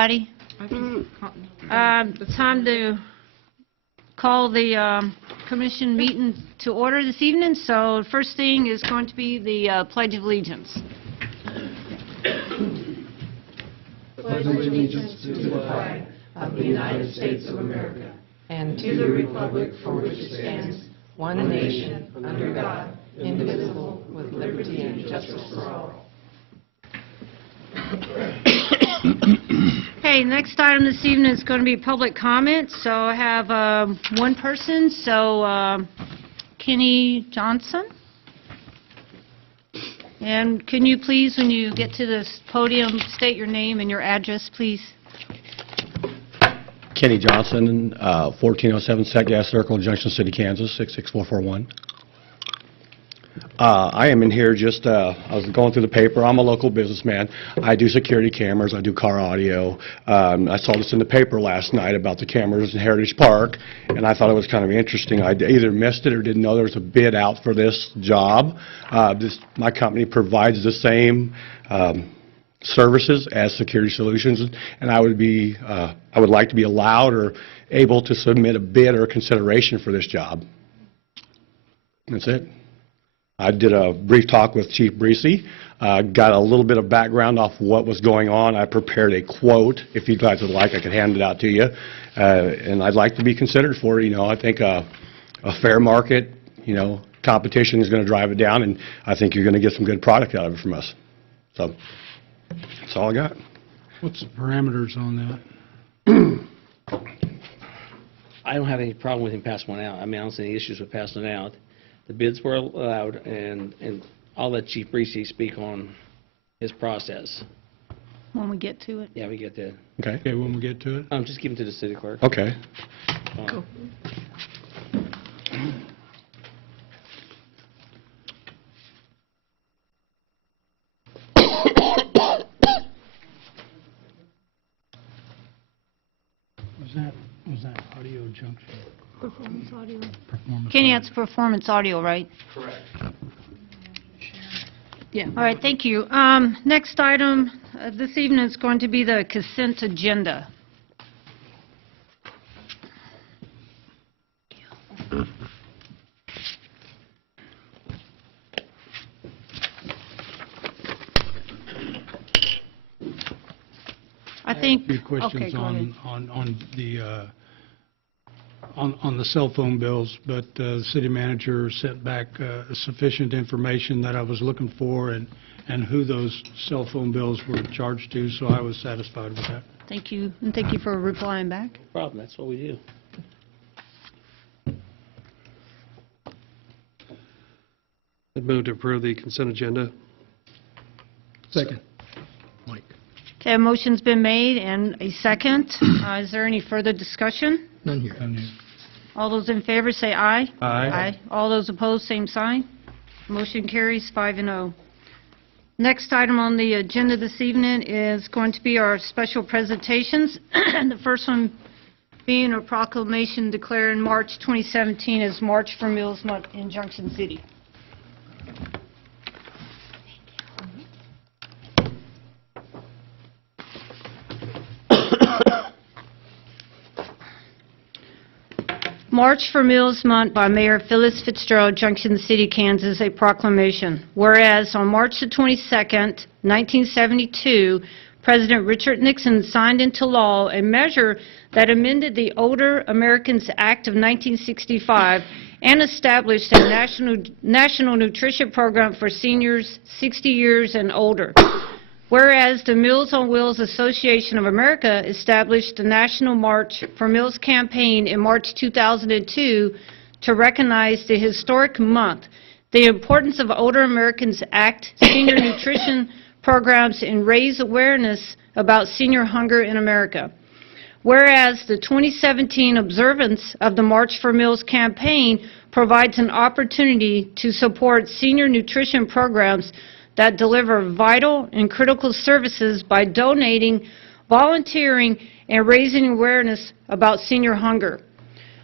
Everybody, it's time to call the commission meeting to order this evening. So the first thing is going to be the Pledge of Allegiance. Pledge allegiance to the flag of the United States of America and to the republic for which it stands, one nation, under God, indivisible, with liberty and justice for all. Okay, next item this evening is going to be public comment. So I have one person, so Kenny Johnson. And can you please, when you get to this podium, state your name and your address, please? Kenny Johnson, 1407 Set Gas Circle, Junction City, Kansas, 66441. I am in here just, I was going through the paper. I'm a local businessman. I do security cameras. I do car audio. I saw this in the paper last night about the cameras in Heritage Park, and I thought it was kind of interesting. I either missed it or didn't know there was a bid out for this job. My company provides the same services as Security Solutions, and I would like to be allowed or able to submit a bid or consideration for this job. That's it. I did a brief talk with Chief Breesy, got a little bit of background off what was going on. I prepared a quote. If you guys would like, I could hand it out to you. And I'd like to be considered for it. You know, I think a fair market, you know, competition is going to drive it down, and I think you're going to get some good product out of it from us. So that's all I got. What's the parameters on that? I don't have any problem with him passing one out. I mean, I don't see any issues with passing it out. The bids were allowed, and I'll let Chief Breesy speak on his process. When we get to it. Yeah, we get that. Okay. Okay, when we get to it? Just give him to the city clerk. Okay. Cool. Was that audio junction? Performance audio. Performance Kenny, audio. that's performance audio, right? Correct. Yeah. All right, thank you. Next item this evening is going to be the consent agenda. I think. A few questions okay, go ahead. on the cell phone bills, but the city manager sent back sufficient information that I was looking for and who those cell phone bills were charged to, so I was satisfied with that. Thank you, and thank you for replying back. No problem. That's what we do. I'd move to approve the consent agenda. Second. Mike. Okay, a motion's been made and a second. Is there any further discussion? None here. None here. All those in favor say aye. Aye. All those opposed, same sign. Motion carries 5-0. Next item on the agenda this evening is going to be our special presentations. The first one being a proclamation declaring March 2017 as March for Meals Month in Junction City. March for Meals Month by Mayor Phyllis Fitzgerald, Junction City, Kansas, a proclamation. Whereas on March the 22nd, 1972, President Richard Nixon signed into law a measure that amended the Older Americans Act of 1965 and established a national nutrition program for seniors 60 years and older. Whereas the Meals on Wheels Association of America established the National March for Meals campaign in March 2002 to recognize the historic month, the importance of Older Americans Act senior nutrition programs, and raise awareness about senior hunger in America. Whereas the 2017 observance of the March for Meals campaign provides an opportunity to support senior nutrition programs that deliver vital and critical services by donating, volunteering, and raising awareness about senior hunger.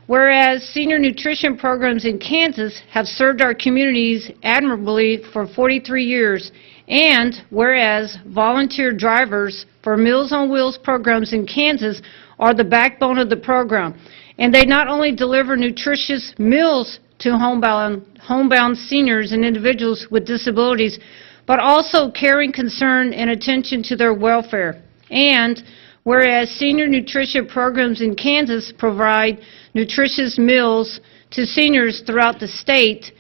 Whereas senior nutrition programs in Kansas have served our communities admirably for 43 years And whereas volunteer drivers for Meals on Wheels programs in Kansas are the backbone of the program, and they not only deliver nutritious meals to homebound seniors and individuals with disabilities, but also caring concern and attention to their welfare. And whereas senior nutrition programs in Kansas provide nutritious meals to seniors throughout the state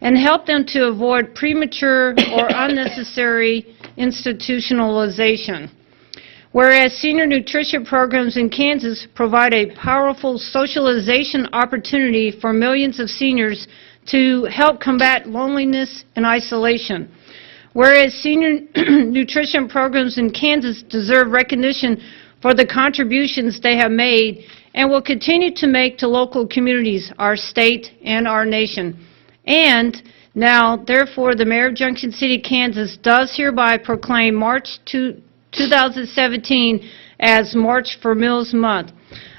and help them to avoid premature or unnecessary institutionalization. Whereas senior nutrition programs in Kansas provide a powerful socialization opportunity for millions of seniors to help combat loneliness and isolation. Whereas senior nutrition programs in Kansas deserve recognition for the contributions they have made and will continue to make to local communities, our state, and our nation. And now, therefore, the Mayor of Junction City, Kansas does hereby proclaim March 2017 as March for Meals Month.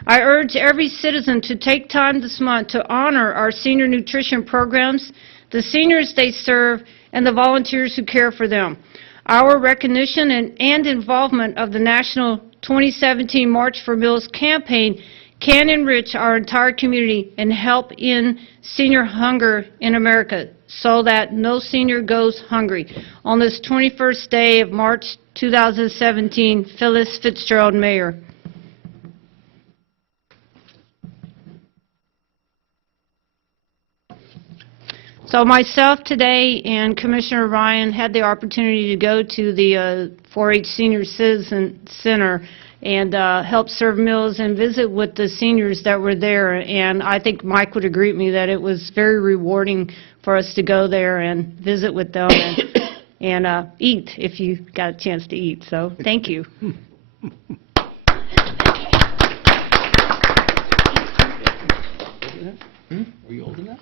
I urge every citizen to take time this month to honor our senior nutrition programs, the seniors they serve, and the volunteers who care for them. Our recognition and involvement of the National 2017 March for Meals campaign can enrich our entire community and help end senior hunger in America so that no senior goes hungry. On this 21st day of March 2017, Phyllis Fitzgerald, Mayor. So myself today and Commissioner Ryan had the opportunity to go to the 4-H Senior Citizen Center and help serve meals and visit with the seniors that were there. And I think Mike would agree with me that it was very rewarding for us to go there and visit with them and eat if you got a chance to eat. So thank you. Were you old enough?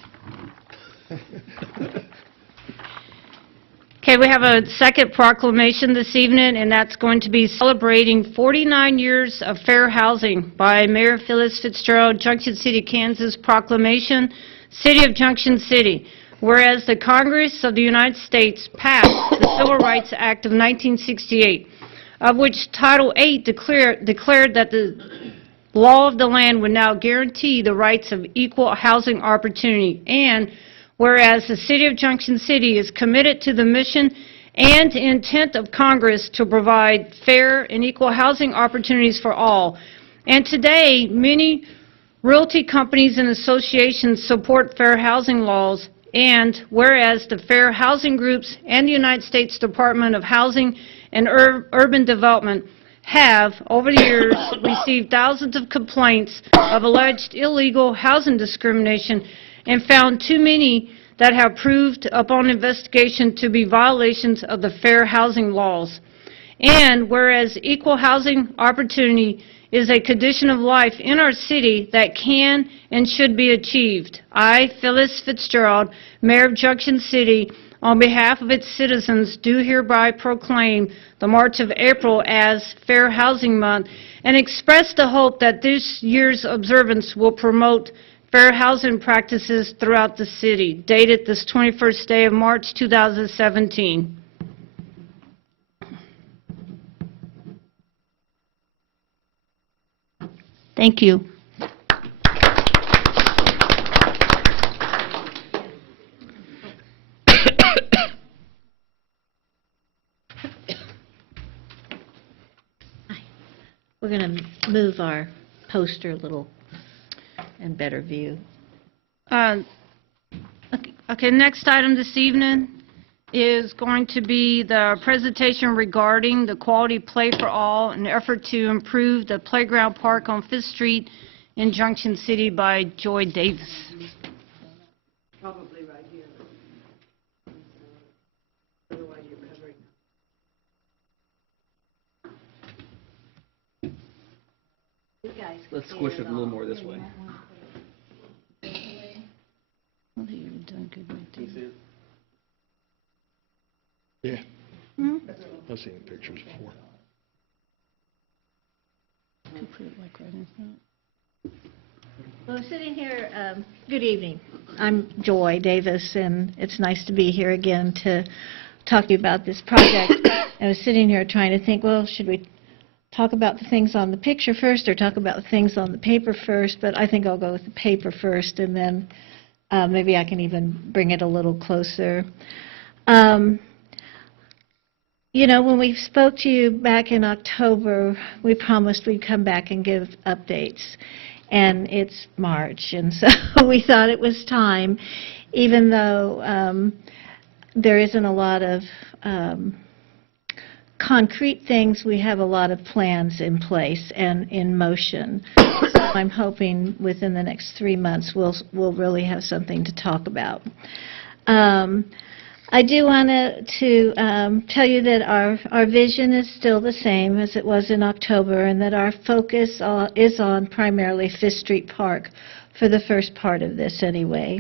Okay, we have a second proclamation this evening, and that's going to be celebrating 49 years of fair housing by Mayor Phyllis Fitzgerald, Junction City, Kansas proclamation, City of Junction City. Whereas the Congress of the United States passed the Civil Rights Act of 1968, of which Title VIII declared that the law of the land would now guarantee the rights of equal housing opportunity, and whereas the City of Junction City is committed to the mission and intent of Congress to provide fair and equal housing opportunities for all. And today, many realty companies and associations support fair housing laws, and whereas the fair housing groups and the United States Department of Housing and Urban Development have, over the years, received thousands of complaints of alleged illegal housing discrimination and found too many that have proved upon investigation to be violations of the fair housing laws. And whereas equal housing opportunity is a condition of life in our city that can and should be achieved, I, Phyllis Fitzgerald, Mayor of Junction City, on behalf of its citizens, do hereby proclaim the March of April as Fair Housing Month and express the hope that this year's observance will promote fair housing practices throughout the city, dated this 21st day of March 2017. Thank you. We're going to move our poster a little in better view. Okay, next item this evening is going to be the presentation regarding the Quality Play for All, an effort to improve the playground park on 5th Street in Junction City by Joy Davis. Probably right here. Otherwise, you're covering. Let's squish it a little more this way. Well, you've done good right there. See it? Yeah, Hmm? I've seen pictures before. Could put it like right in front. Well, sitting here, good evening. I'm Joy Davis, and it's nice to be here again to talking about this project. I was sitting here trying to think, well, should we talk about the things on the picture first or talk about the things on the paper first? But I think I'll go with the paper first, and then maybe I can even bring it a little closer. You know, when we spoke to you back in October, we promised we'd come back and give updates. And it's March, and so we thought it was time, even though there isn't a lot of concrete things, we have a lot of plans in place and in motion. So I'm hoping within the next 3 months we'll really have something to talk about. I do want to tell you that our vision is still the same as it was in October, and that our focus is on primarily Fifth Street Park for the first part of this anyway.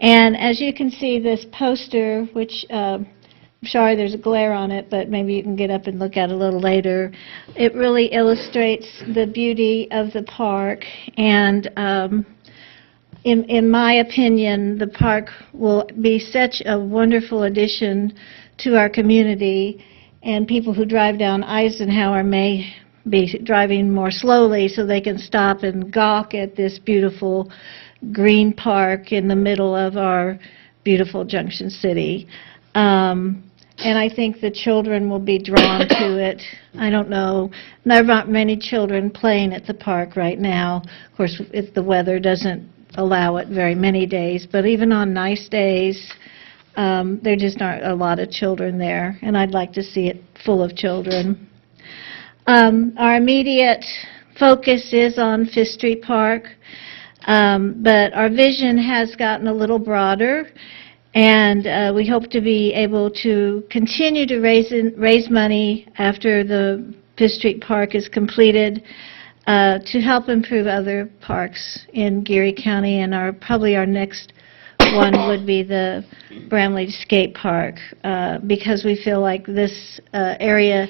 And as you can see, this poster, which I'm sorry there's a glare on it, but maybe you can get up and look at it a little later. It really illustrates the beauty of the park, and in my opinion, the park will be such a wonderful addition to our community, and people who drive down Eisenhower may be driving more slowly so they can stop and gawk at this beautiful green park in the middle of our beautiful Junction City. And I think the children will be drawn to it. I don't know, there aren't many children playing at the park right now. Of course, if the weather doesn't allow it very many days, but even on nice days, there just aren't a lot of children there, and I'd like to see it full of children. Our immediate focus is on Fifth Street Park, but our vision has gotten a little broader, and we hope to be able to continue to raise money after the Fifth Street Park is completed, to help improve other parks in Geary County, and probably our next one would be the Bramley Skate Park, because we feel like this area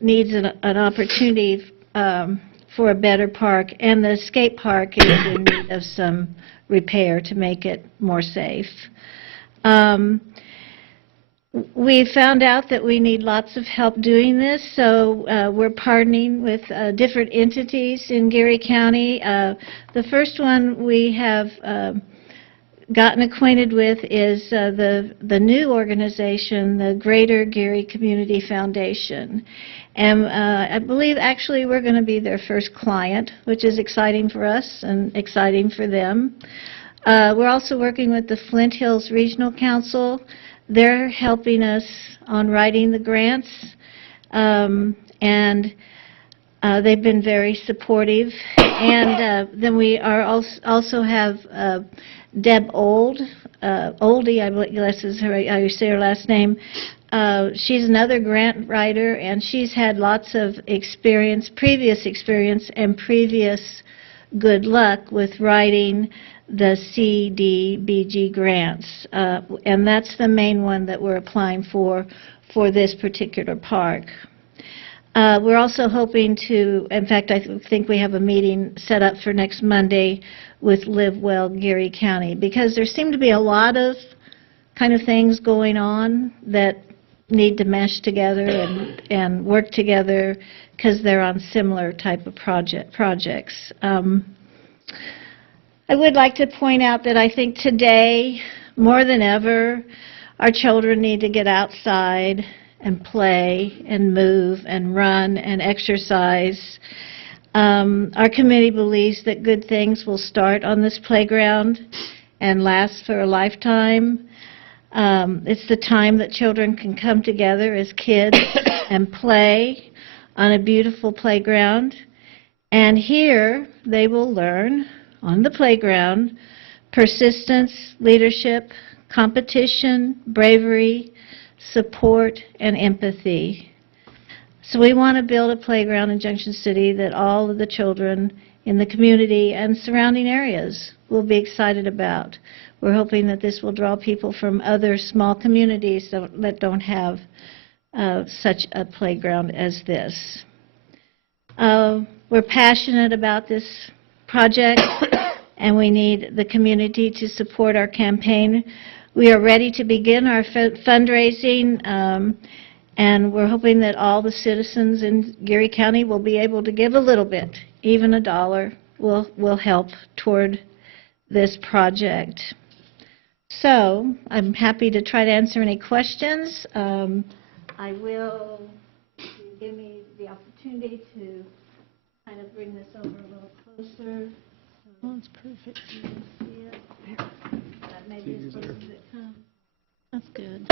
needs an opportunity for a better park, and the skate park is in need of some repair to make it more safe. We found out that we need lots of help doing this, so we're partnering with different entities in Geary County. The first one we have gotten acquainted with is the new organization, the Greater Geary Community Foundation. And I believe actually we're going to be their first client, which is exciting for us and exciting for them. We're also working with the Flint Hills Regional Council. They're helping us on writing the grants, and they've been very supportive. And then we are also have Deb Oldie, I guess is how you say her last name. She's another grant writer, and she's had lots of previous experience and previous good luck with writing the CDBG grants, and that's the main one that we're applying for this particular park. We're also hoping to, in fact, I think we have a meeting set up for next Monday with Live Well Geary County, because there seem to be a lot of kind of things going on that need to mesh together and work together, because they're on similar type of projects. I would like to point out that I think today, more than ever, our children need to get outside and play and move and run and exercise. Our committee believes that good things will start on this playground and last for a lifetime. It's the time that children can come together as kids and play on a beautiful playground. And here they will learn on the playground persistence, leadership, competition, bravery, support, and empathy. So we want to build a playground in Junction City that all of the children in the community and surrounding areas will be excited about. We're hoping that this will draw people from other small communities that don't have such a playground as this. We're passionate about this project, and we need the community to support our campaign. we are ready to begin our fundraising, and we're hoping that all the citizens in Geary County will be able to give a little bit, even $1 will help toward this project. So I'm happy to try to answer any questions. I will, if you give me the opportunity to kind of bring this over a little closer. Oh, it's perfect. You can see it. That may be as close as it comes. That's good.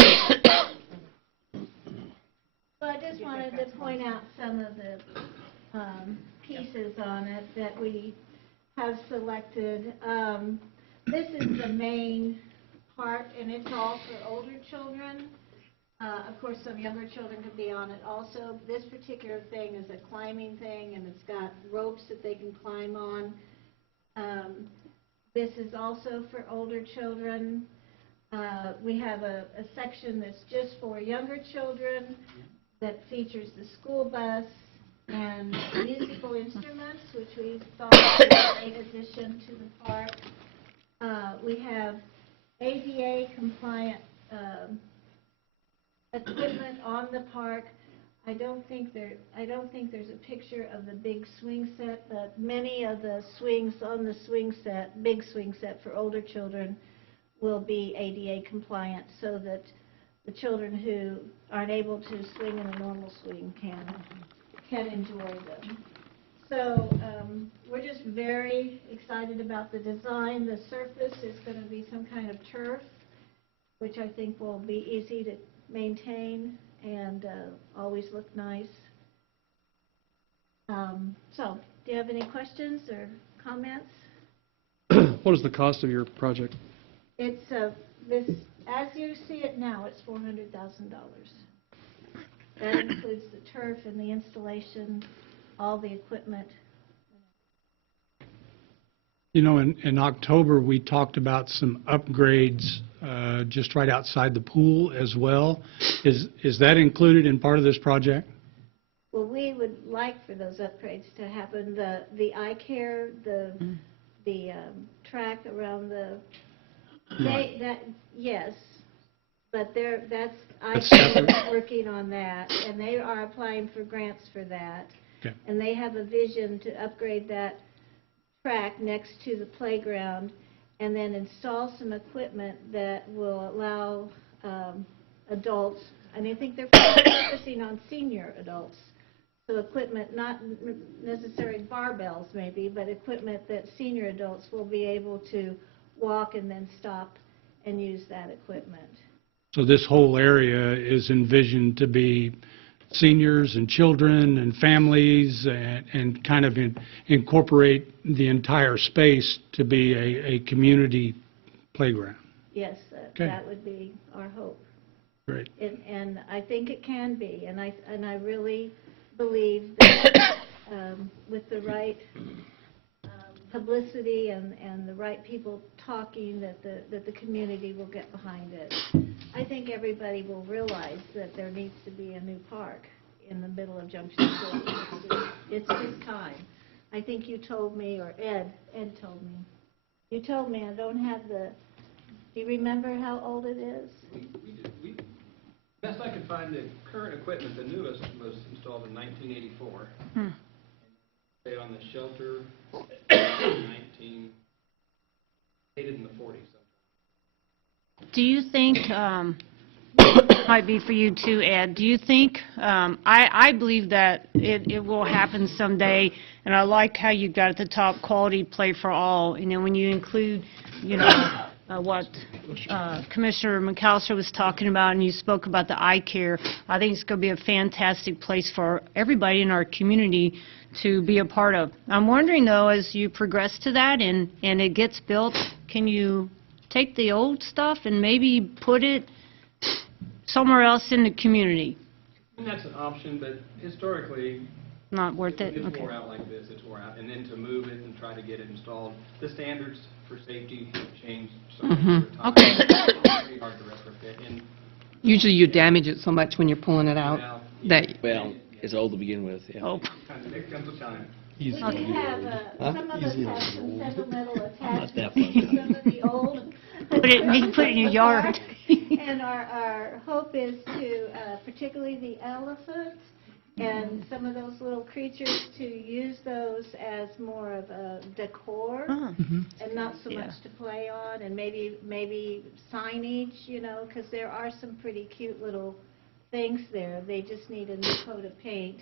So I just wanted to point out some of the pieces on it that we have selected. This is the main part, and it's all for older children. Of course, some younger children can be on it also. This particular thing is a climbing thing, and it's got ropes that they can climb on. This is also for older children. We have a section that's just for younger children that features the school bus and musical instruments, which we thought was a great addition to the park. We have ADA compliant equipment on the park. I don't think there's a picture of the big swing set, but many of the swings on the swing set, big swing set for older children, will be ADA compliant so that the children who aren't able to swing in a normal swing can enjoy them. So we're just very excited about the design. The surface is going to be some kind of turf, which I think will be easy to maintain and always look nice. So, do you have any questions or comments? What is the cost of your project? It's this, as you see it now, it's $400,000. That includes the turf and the installation, all the equipment. You know, in October, we talked about some upgrades just right outside the pool as well. Is that included in part of this project? Well, we would like for those upgrades to happen. The eye care, the track around the, yes, but that's separate? working on that, and they are applying for grants for that. Okay. And they have a vision to upgrade that track next to the playground and then install some equipment that will allow adults, and I think they're focusing on senior adults. So equipment, not necessarily barbells maybe, but equipment that senior adults will be able to walk and then stop and use that equipment. So this whole area is envisioned to be seniors and children and families and kind of incorporate the entire space to be a community playground. Yes, Okay. that would be our hope. Great. And I think it can be, and I really believe that with the right publicity and the right people talking, that the community will get behind it. I think everybody will realize that there needs to be a new park in the middle of Junction City. It's just time. I think you told me, or Ed told me. You told me, I don't have the, do you remember how old it is? Best I could find, the current equipment, the newest, was installed in 1984. Stayed on the shelter in dated in the 40s. Do you think, might be for you too, Ed, do you think, I believe that it will happen someday, and I like how you got at the top, quality play for all, and then when you include, you know, what Commissioner McAllister was talking about, and you spoke about the eye care, I think it's going to be a fantastic place for everybody in our community to be a part of. I'm wondering, though, as you progress to that and it gets built, can you take the old stuff and maybe put it somewhere else in the community? And that's an option, but historically, Not worth it? it's Okay. wore out like this, it's wore out. And then to move it and try to get it installed, the standards for safety have changed so much over time. Okay. It's pretty hard to retrofit. And Usually you damage it so much when you're pulling it out now, that, Well, it's old to begin with, yeah. Oh, it comes with time. We do have, some of us have some sentimental Not that attachments fun. to some of the old Put it in your yard. And our hope is to, particularly the elephants and some of those little creatures, to use those as more of a decor and not so much to play on, and maybe signage, because there are some pretty cute little things there. They just need a new coat of paint.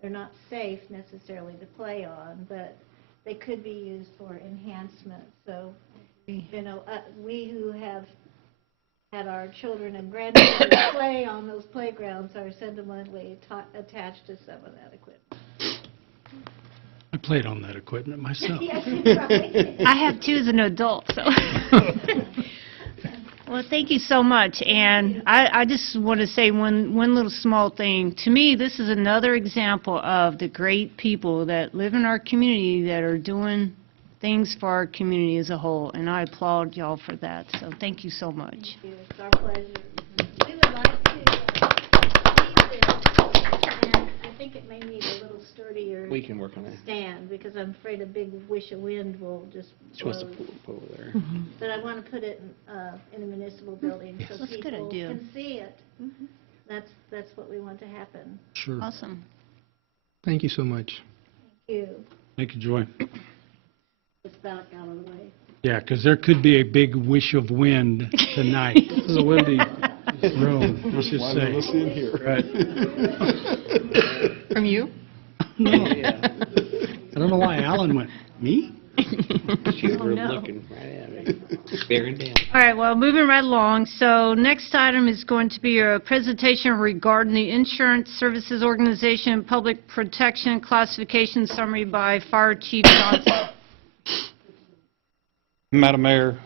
They're not safe necessarily to play on, but they could be used for enhancement. So, we who have had our children and grandchildren play on those playgrounds are sentimentally attached to some of that equipment. I played on that equipment myself. Yes, right. I have two as an adult, so. Well, thank you so much, and I just want to say one little small thing. To me, this is another example of the great people that live in our community that are doing things for our community as a whole, and I applaud y'all for that, so thank you so much. Thank you. It's our pleasure. We would like to keep this, and I think it may need a little sturdier We can work on that. stand, because I'm afraid a big wish of wind will just She wants to blow. put over there. But I want to put it in a municipal building so That's a good people idea. can see it. That's what we want to happen. Sure. Awesome. Thank you so much. Thank you. Thank you, Joy. It's back out of the way. Yeah, because there could be a big wish of wind tonight. This is a windy room, let's just say. Right. From you? No, Yeah. I don't know why Alan went, me? She was Oh, no. looking right at me, staring down. All right, well, moving right along. So next item is going to be a presentation regarding the Insurance Services Organization Public Protection Classification Summary by Fire Chief Johnson. Madam Mayor,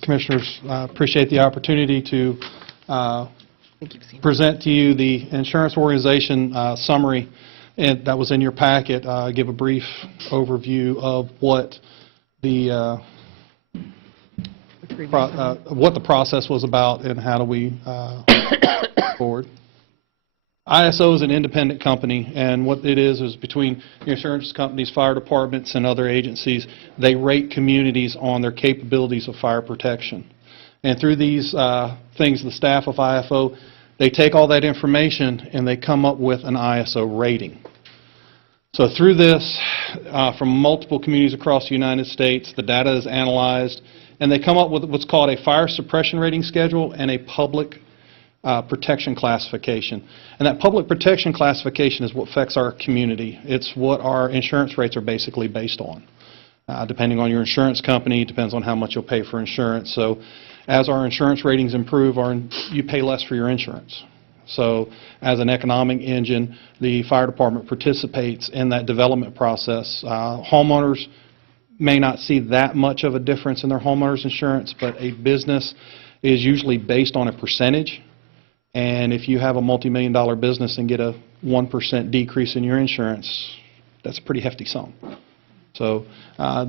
Commissioners, appreciate the opportunity to present to you the insurance organization summary that was in your packet. Give a brief overview of what the process was about and how do we forward. ISO is an independent company, and what it is between the insurance companies, fire departments, and other agencies, they rate communities on their capabilities of fire protection. And through these things, the staff of IFO, they take all that information and they come up with an ISO rating. So through this, from multiple communities across the United States, the data is analyzed, and they come up with what's called a fire suppression rating schedule and a public protection classification. And that public protection classification is what affects our community. It's what our insurance rates are basically based on. Depending on your insurance company, depends on how much you'll pay for insurance. So as our insurance ratings improve, you pay less for your insurance. So as an economic engine, the fire department participates in that development process. Homeowners may not see that much of a difference in their homeowners insurance, but a business is usually based on a percentage. And if you have a multi-million-dollar business and get a 1% decrease in your insurance, that's a pretty hefty sum. So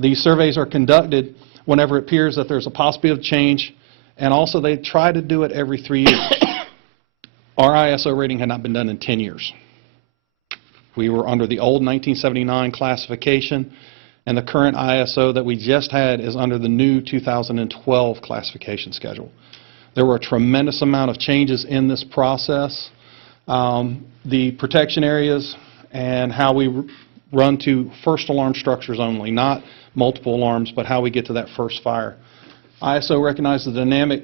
these surveys are conducted whenever it appears that there's a possibility of change, and also they try to do it every 3 years. Our ISO rating had not been done in 10 years. We were under the old 1979 classification, and the current ISO that we just had is under the new 2012 classification schedule. There were a tremendous amount of changes in this process. The protection areas and how we run to first alarm structures only, not multiple alarms, but how we get to that first fire. ISO recognizes the dynamic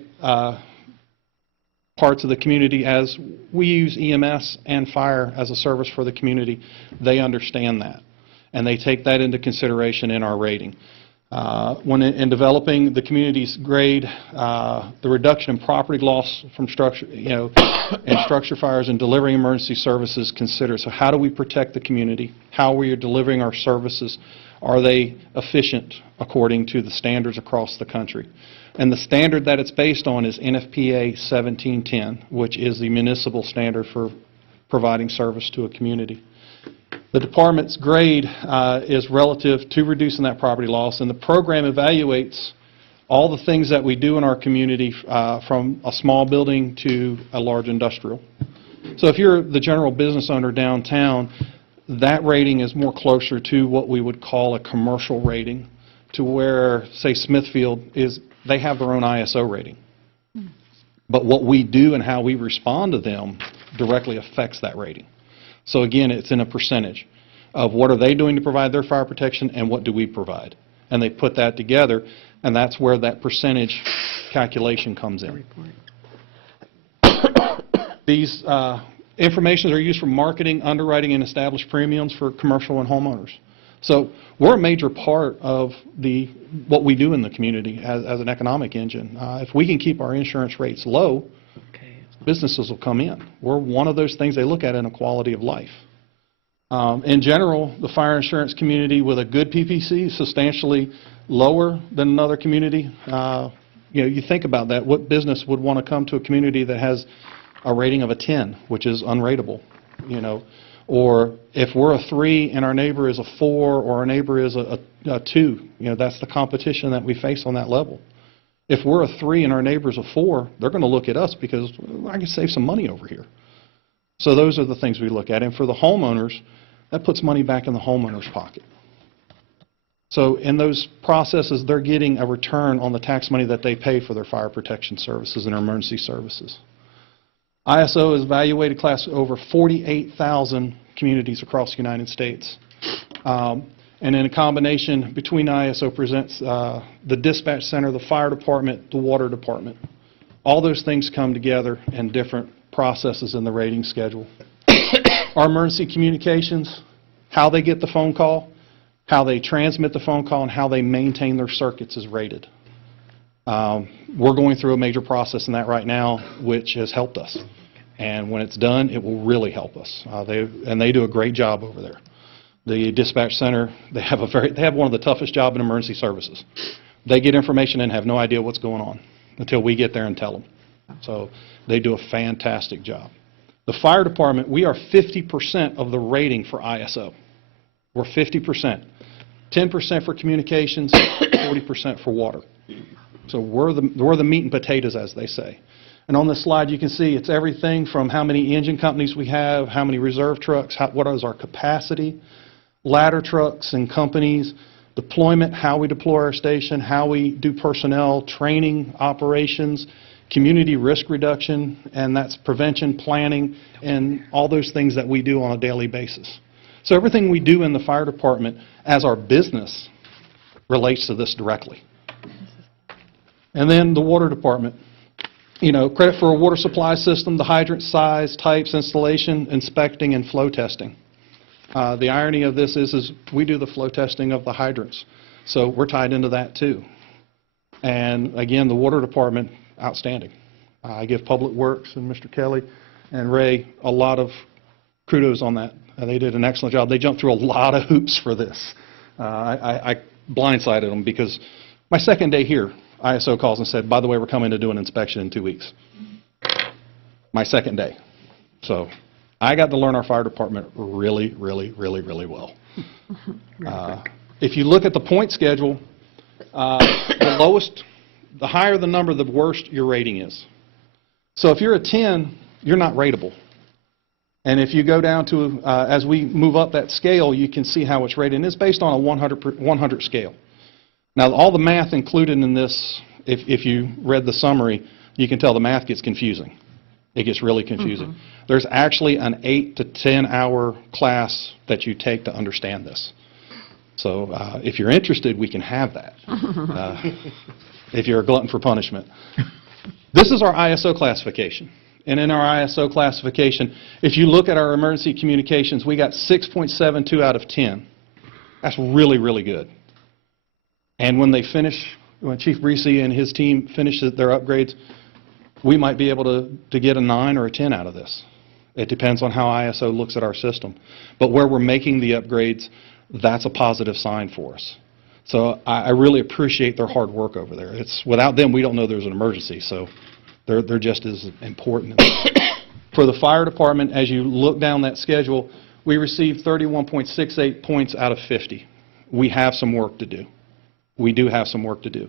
parts of the community. As we use EMS and fire as a service for the community, they understand that, and they take that into consideration in our rating. When in developing the community's grade, the reduction in property loss from structure, and structure fires and delivering emergency services considered. So how do we protect the community? How we are delivering our services? Are they efficient according to the standards across the country? And the standard that it's based on is NFPA 1710, which is the municipal standard for providing service to a community. The department's grade is relative to reducing that property loss, and the program evaluates all the things that we do in our community from a small building to a large industrial. So if you're the general business owner downtown, that rating is more closer to what we would call a commercial rating. to where, say, Smithfield is, they have their own ISO rating. But what we do and how we respond to them directly affects that rating. So again, it's in a percentage of what are they doing to provide their fire protection and what do we provide. And they put that together, and that's where that percentage calculation comes in. These informations are used for marketing, underwriting, and established premiums for commercial and homeowners. So we're a major part of what we do in the community as an economic engine. If we can keep our insurance rates low, businesses will come in. We're one of those things they look at in a quality of life. In general, the fire insurance community with a good PPC is substantially lower than another community. You think about that. What business would want to come to a community that has a rating of a 10, which is unrateable? Or if we're a 3 and our neighbor is a 4 or our neighbor is a 2, that's the competition that we face on that level. If we're a 3 and our neighbor's a 4, they're going to look at us because I can save some money over here. So those are the things we look at. And for the homeowners, that puts money back in the homeowner's pocket. So in those processes, they're getting a return on the tax money that they pay for their fire protection services and emergency services. ISO has evaluated class over 48,000 communities across the United States. And in a combination between ISO presents the dispatch center, the fire department, the water department. All those things come together in different processes in the rating schedule. Our emergency communications, how they get the phone call, how they transmit the phone call, and how they maintain their circuits is rated. We're going through a major process in that right now, which has helped us. And when it's done, it will really help us. They do a great job over there. The dispatch center, they have one of the toughest jobs in emergency services. They get information and have no idea what's going on until we get there and tell them. So they do a fantastic job. The fire department, we are 50% of the rating for ISO. We're 50%. 10% for communications, 40% for water. So we're the meat and potatoes, as they say. And on this slide, you can see it's everything from how many engine companies we have, how many reserve trucks, what is our capacity, ladder trucks and companies, deployment, how we deploy our station, how we do personnel, training, operations, community risk reduction, and that's prevention, planning, and all those things that we do on a daily basis. So everything we do in the fire department as our business relates to this directly. And then the water department. Credit for a water supply system, the hydrant size, types, installation, inspecting, and flow testing. The irony of this is we do the flow testing of the hydrants. So we're tied into that too. And again, the water department, outstanding. I give Public Works and Mr. Kelly and Ray a lot of kudos on that. They did an excellent job. They jumped through a lot of hoops for this. I blindsided them because my second day here, ISO calls and said, by the way, we're coming to do an inspection in 2 weeks. My second day. So I got to learn our fire department really, really, really, really well. If you look at the point schedule, the higher the number, the worse your rating is. So if you're a 10, you're not rateable. And if you go down to, as we move up that scale, you can see how it's rated. And it's based on a 100 scale. Now, all the math included in this, if you read the summary, you can tell the math gets confusing. It gets really confusing. There's actually an 8 to 10 hour class that you take to understand this. So if you're interested, we can have that, if you're a glutton for punishment. This is our ISO classification. And in our ISO classification, if you look at our emergency communications, we got 6.72 out of 10. That's really, really good. And when they finish, when Chief Breesy and his team finish their upgrades, we might be able to get a 9 or a 10 out of this. It depends on how ISO looks at our system. But where we're making the upgrades, that's a positive sign for us. So I really appreciate their hard work over there. Without them, we don't know there's an emergency. So they're just as important. For the fire department, as you look down that schedule, we received 31.68 points out of 50. We have some work to do. We do have some work to do.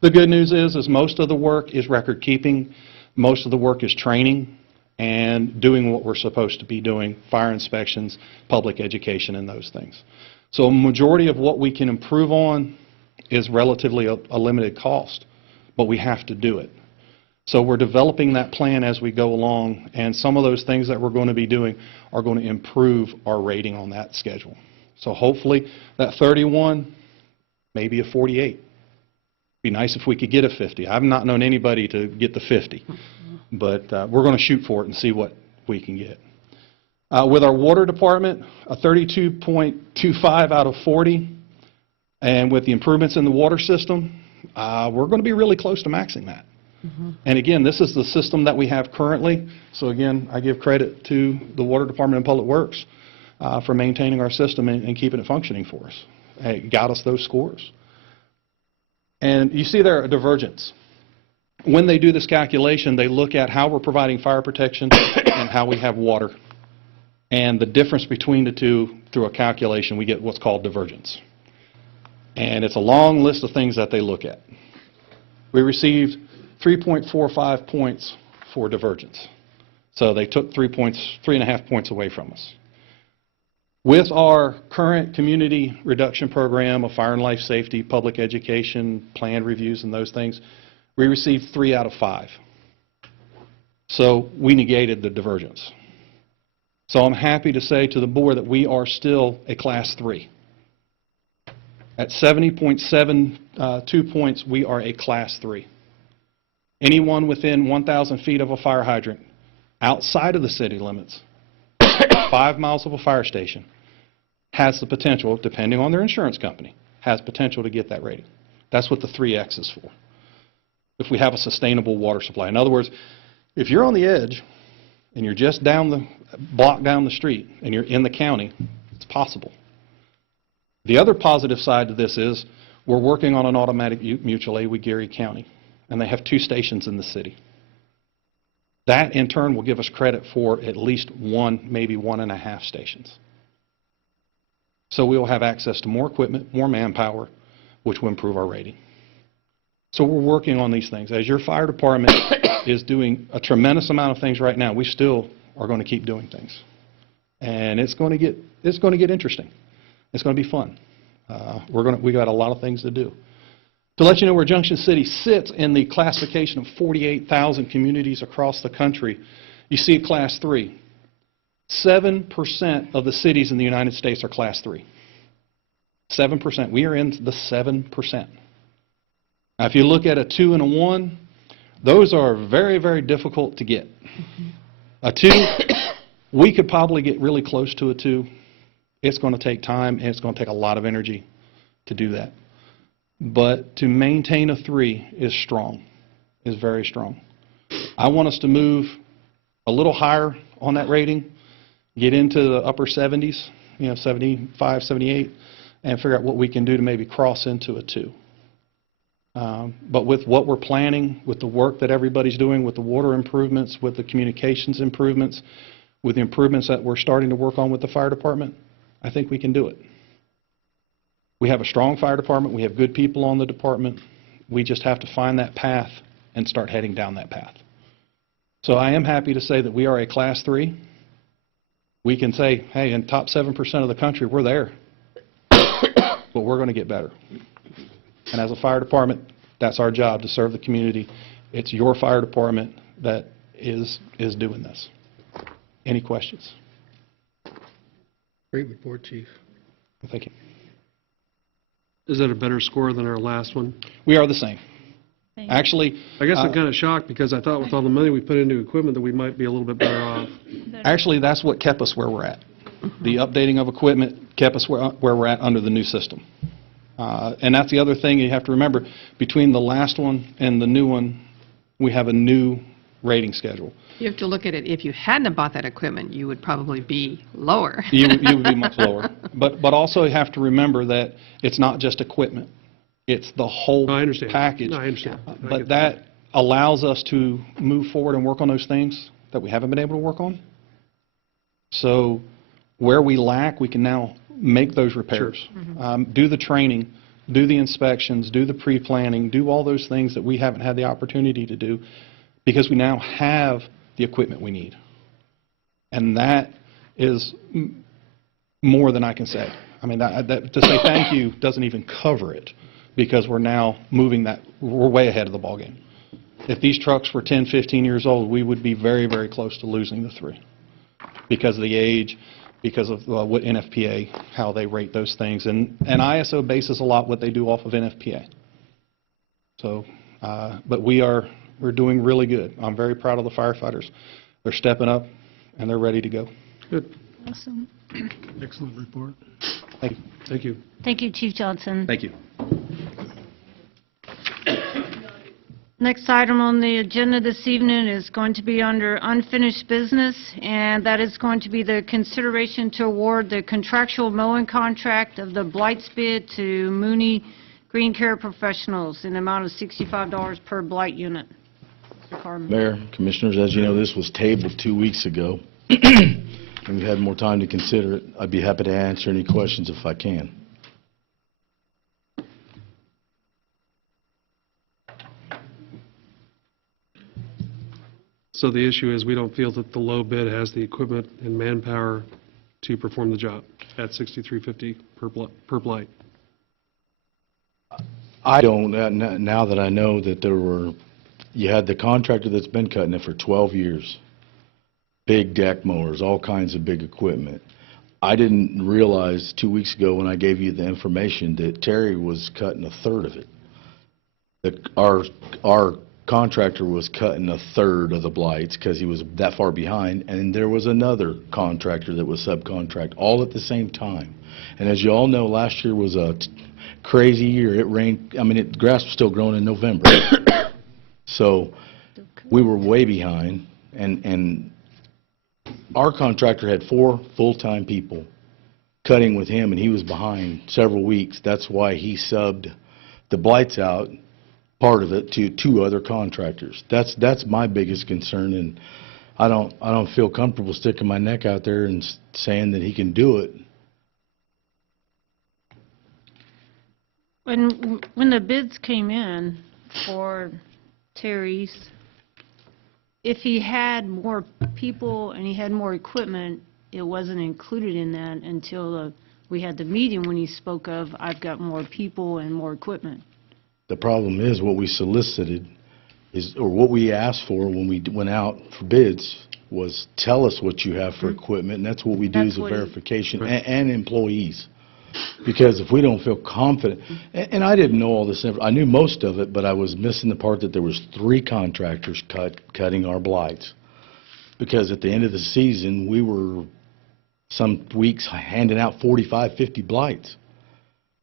The good news is most of the work is record keeping, most of the work is training, and doing what we're supposed to be doing, fire inspections, public education, and those things. So a majority of what we can improve on is relatively a limited cost, but we have to do it. So we're developing that plan as we go along, and some of those things that we're going to be doing are going to improve our rating on that schedule. So hopefully that 31, maybe a 48. Be nice if we could get a 50. I've not known anybody to get the 50, but we're going to shoot for it and see what we can get. With our water department, a 32.25 out of 40, and with the improvements in the water system, we're going to be really close to maxing that. And again, this is the system that we have currently, so again, I give credit to the Water Department and Public Works for maintaining our system and keeping it functioning for us. It got us those scores. And you see there a divergence. When they do this calculation, they look at how we're providing fire protection and how we have water. And the difference between the two, through a calculation, we get what's called divergence. And it's a long list of things that they look at. We received 3.45 points for divergence. So they took 3.5 points away from us. With our current community reduction program of fire and life safety, public education, plan reviews, and those things, we received 3 out of 5. So we negated the divergence. So I'm happy to say to the board that we are still a Class 3. At 70.72 points, we are a Class 3. Anyone within 1,000 feet of a fire hydrant outside of the city limits, 5 miles of a fire station, has the potential, depending on their insurance company, has potential to get that rating. That's what the 3X is for. If we have a sustainable water supply. In other words, if you're on the edge and you're just down the block down the street and you're in the county, it's possible. The other positive side to this is we're working on an automatic mutual aid with Geary County, and they have 2 stations in the city. That, in turn, will give us credit for at least 1, maybe 1.5 stations. So we will have access to more equipment, more manpower, which will improve our rating. So we're working on these things. As your fire department is doing a tremendous amount of things right now, we still are going to keep doing things. And it's going to get interesting. It's going to be fun. We got a lot of things to do. To let you know where Junction City sits in the classification of 48,000 communities across the country, you see Class 3. 7% of the cities in the United States are Class 3. 7%. We are in the 7%. Now, if you look at a 2 and a 1, those are very, very difficult to get. A 2, we could probably get really close to a 2. It's going to take time, and it's going to take a lot of energy to do that. But to maintain a 3 is strong, is very strong. I want us to move a little higher on that rating, get into the upper 70s, 75, 78, and figure out what we can do to maybe cross into a 2. But with what we're planning, with the work that everybody's doing, with the water improvements, with the communications improvements, with the improvements that we're starting to work on with the fire department, I think we can do it. We have a strong fire department. We have good people on the department. We just have to find that path and start heading down that path. So I am happy to say that we are a Class 3. We can say, hey, in top 7% of the country, we're there. But we're going to get better. And as a fire department, that's our job, to serve the community. It's your fire department that is doing this. Any questions? Great report, Chief. Thank you. Is that a better score than our last one? We are the same. Actually, I guess I'm kind of shocked because I thought with all the money we put into equipment that we might be a little bit better off. actually, that's what kept us where we're at. The updating of equipment kept us where we're at under the new system. And that's the other thing you have to remember. Between the last one and the new one, we have a new rating schedule. You have to look at it, if you hadn't bought that equipment, you would probably be lower. You would be much lower. But also you have to remember that it's not just equipment. It's the whole No, I understand. package. No, I understand. I But get that allows us to move forward and work on those things that we haven't been able to work on. So where we lack, we can now make those repairs. Do the training, do the inspections, do the pre-planning, do all those things that we haven't had the opportunity to do, because we now have the equipment we need. And that is more than I can say. I mean, to say thank you doesn't even cover it, because we're now moving that, we're way ahead of the ballgame. If these trucks were 10, 15 years old, we would be very, very close to losing the 3 because of the age, because of what NFPA, how they rate those things. And ISO bases a lot what they do off of NFPA. So, but we're doing really good. I'm very proud of the firefighters. They're stepping up, and they're ready to go. Good. Awesome. Excellent report. Thank you. Thank you. Thank you, Chief Johnson. Thank you. Next item on the agenda this evening is going to be under unfinished business, and that is going to be the consideration to award the contractual mowing contract of the blights bid to Mooney Green Care Professionals in the amount of $65 per blight unit. Mr. Carmen. Mayor, Commissioners, as you know, this was tabled 2 weeks ago, and we've had more time to consider it. I'd be happy to answer any questions if I can. So the issue is we don't feel that the low bid has the equipment and manpower to perform the job at $63.50 per blight. I don't, now that I know that you had the contractor that's been cutting it for 12 years, big deck mowers, all kinds of big equipment. I didn't realize 2 weeks ago when I gave you the information that Terry was cutting a third of it. Our contractor was cutting a third of the blights because he was that far behind, and there was another contractor that was subcontract, all at the same time. And as you all know, last year was a crazy year. It rained, I mean, grass was still growing in November. So we were way behind, and our contractor had 4 full-time people cutting with him, and he was behind several weeks. That's why he subbed the blights out, part of it, to 2 other contractors. That's my biggest concern, and I don't feel comfortable sticking my neck out there and saying that he can do it. When the bids came in for Terry's, if he had more people and he had more equipment, it wasn't included in that until we had the meeting when he spoke of, I've got more people and more equipment. The problem is what we solicited or what we asked for when we went out for bids was tell us what you have for equipment, and that's what we do That's as a what he- verification, and employees. Because if we don't feel confident, and I didn't know all this, I knew most of it, but I was missing the part that there was 3 contractors cutting our blights. Because at the end of the season, we were some weeks handing out 45, 50 blights.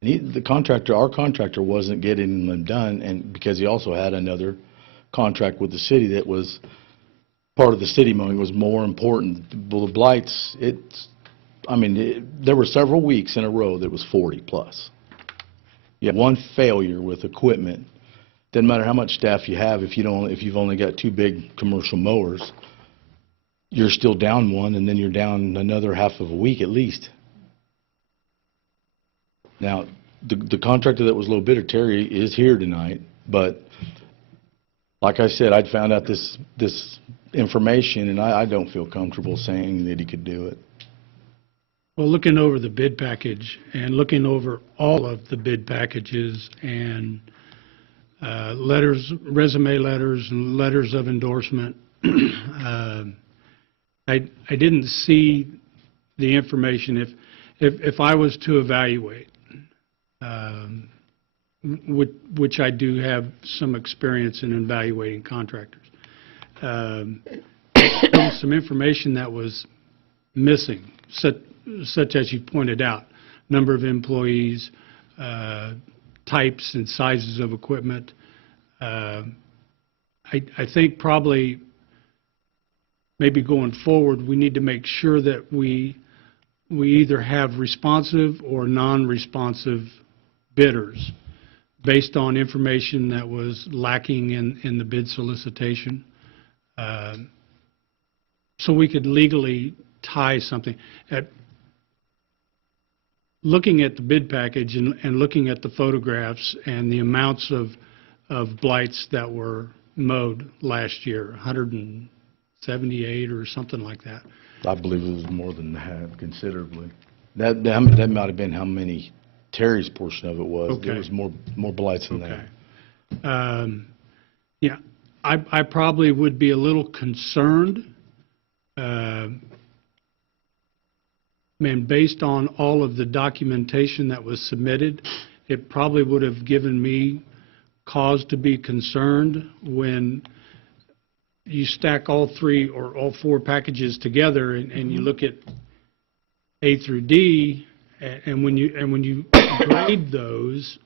And our contractor wasn't getting them done, and because he also had another contract with the city that was part of the city mowing was more important. Well, the blights, there were several weeks in a row that was 40 plus. You have one failure with equipment. Doesn't matter how much staff you have, if you've only got 2 big commercial mowers, you're still down one, and then you're down another half of a week at least. Now, the contractor that was low bidder, Terry, is here tonight, but like I said, I'd found out this information, and I don't feel comfortable saying that he could do it. Well, looking over the bid package and looking over all of the bid packages and resume letters and letters of endorsement, I didn't see the information. If I was to evaluate, which I do have some experience in evaluating contractors, there was some information that was missing, such as you pointed out, number of employees, types and sizes of equipment. I think probably maybe going forward, we need to make sure that we either have responsive or non-responsive bidders based on information that was lacking in the bid solicitation, so we could legally tie something. Looking at the bid package and looking at the photographs and the amounts of blights that were mowed last year, 178 or something like that. I believe it was more than that, considerably. That might have been how many Terry's portion of it was. Okay. There was more blights than that. Okay. Yeah, I probably would be a little concerned, and based on all of the documentation that was submitted, it probably would have given me cause to be concerned when you stack all three or all four packages together and you look at A through D, and when you grade those,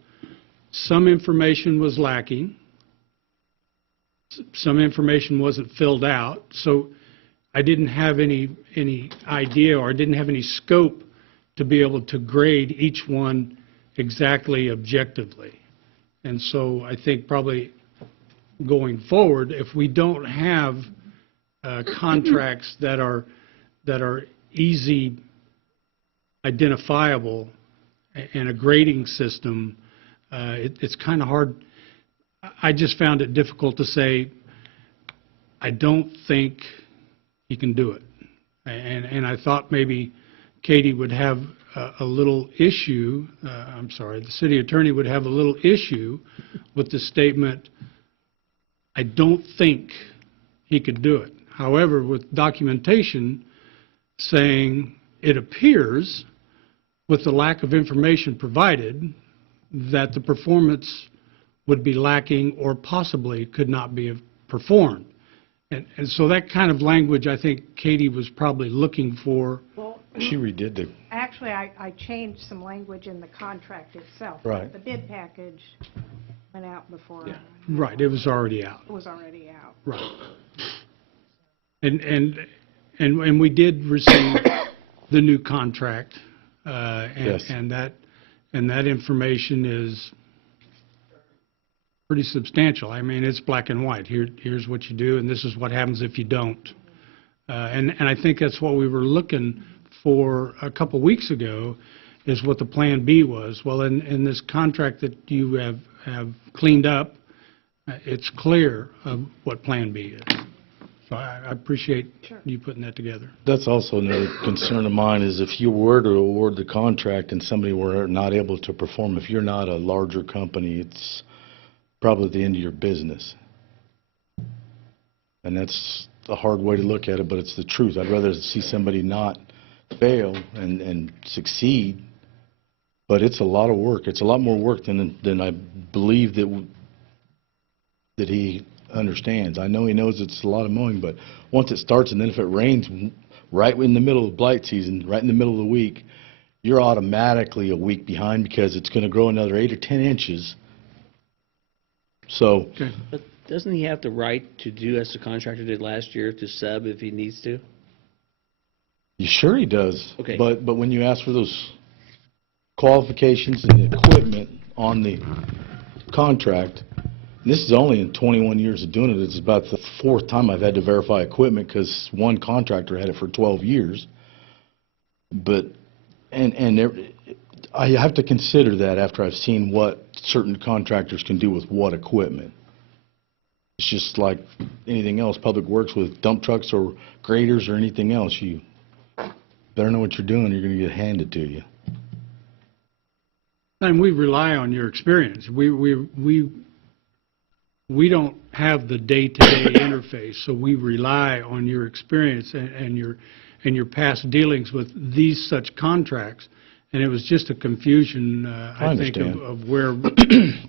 some information was lacking, some information wasn't filled out, so I didn't have any idea, or I didn't have any scope to be able to grade each one exactly objectively. And so I think probably going forward, if we don't have contracts that are easy identifiable and a grading system, it's kind of hard. I just found it difficult to say, I don't think you can do it. And I thought maybe Katie would have a little issue, the city attorney would have a little issue with the statement, I don't think he could do it. However, with documentation saying it appears, with the lack of information provided, that the performance would be lacking or possibly could not be performed. And so that kind of language, I think Katie was probably looking for. Well, She redid the, actually, I changed some language in the contract itself. Right. The bid package went out before. Yeah. Right, it was already out. It was already out. Right. And we did receive the new contract, Yes. and that information is pretty substantial. I mean, it's black and white. Here's what you do, and this is what happens if you don't. And I think that's what we were looking for a couple weeks ago, is what the Plan B was. Well, in this contract that you have cleaned up, it's clear of what Plan B is. So I appreciate you putting that together. that's also another concern of mine, is if you were to award the contract and somebody were not able to perform, if you're not a larger company, it's probably the end of your business. And that's a hard way to look at it, but it's the truth. I'd rather see somebody not fail and succeed, but it's a lot of work. It's a lot more work than I believe that he understands. I know he knows it's a lot of mowing, but once it starts, and then if it rains right in the middle of blight season, right in the middle of the week, you're automatically a week behind, because it's going to grow another 8 or 10 inches. So, Okay. But doesn't he have the right to do as the contractor did last year, to sub if he needs to? sure he does. Okay. But when you ask for those qualifications and equipment on the contract, and this is only in 21 years of doing it, it's about the 4th time I've had to verify equipment, because one contractor had it for 12 years. But, I have to consider that after I've seen what certain contractors can do with what equipment. It's just like anything else, public works with dump trucks or graders or anything else. You better know what you're doing, or you're going to get handed to you. And we rely on your experience. We don't have the day-to-day interface, so we rely on your experience and your past dealings with these such contracts. And it was just a confusion, I think, understand. of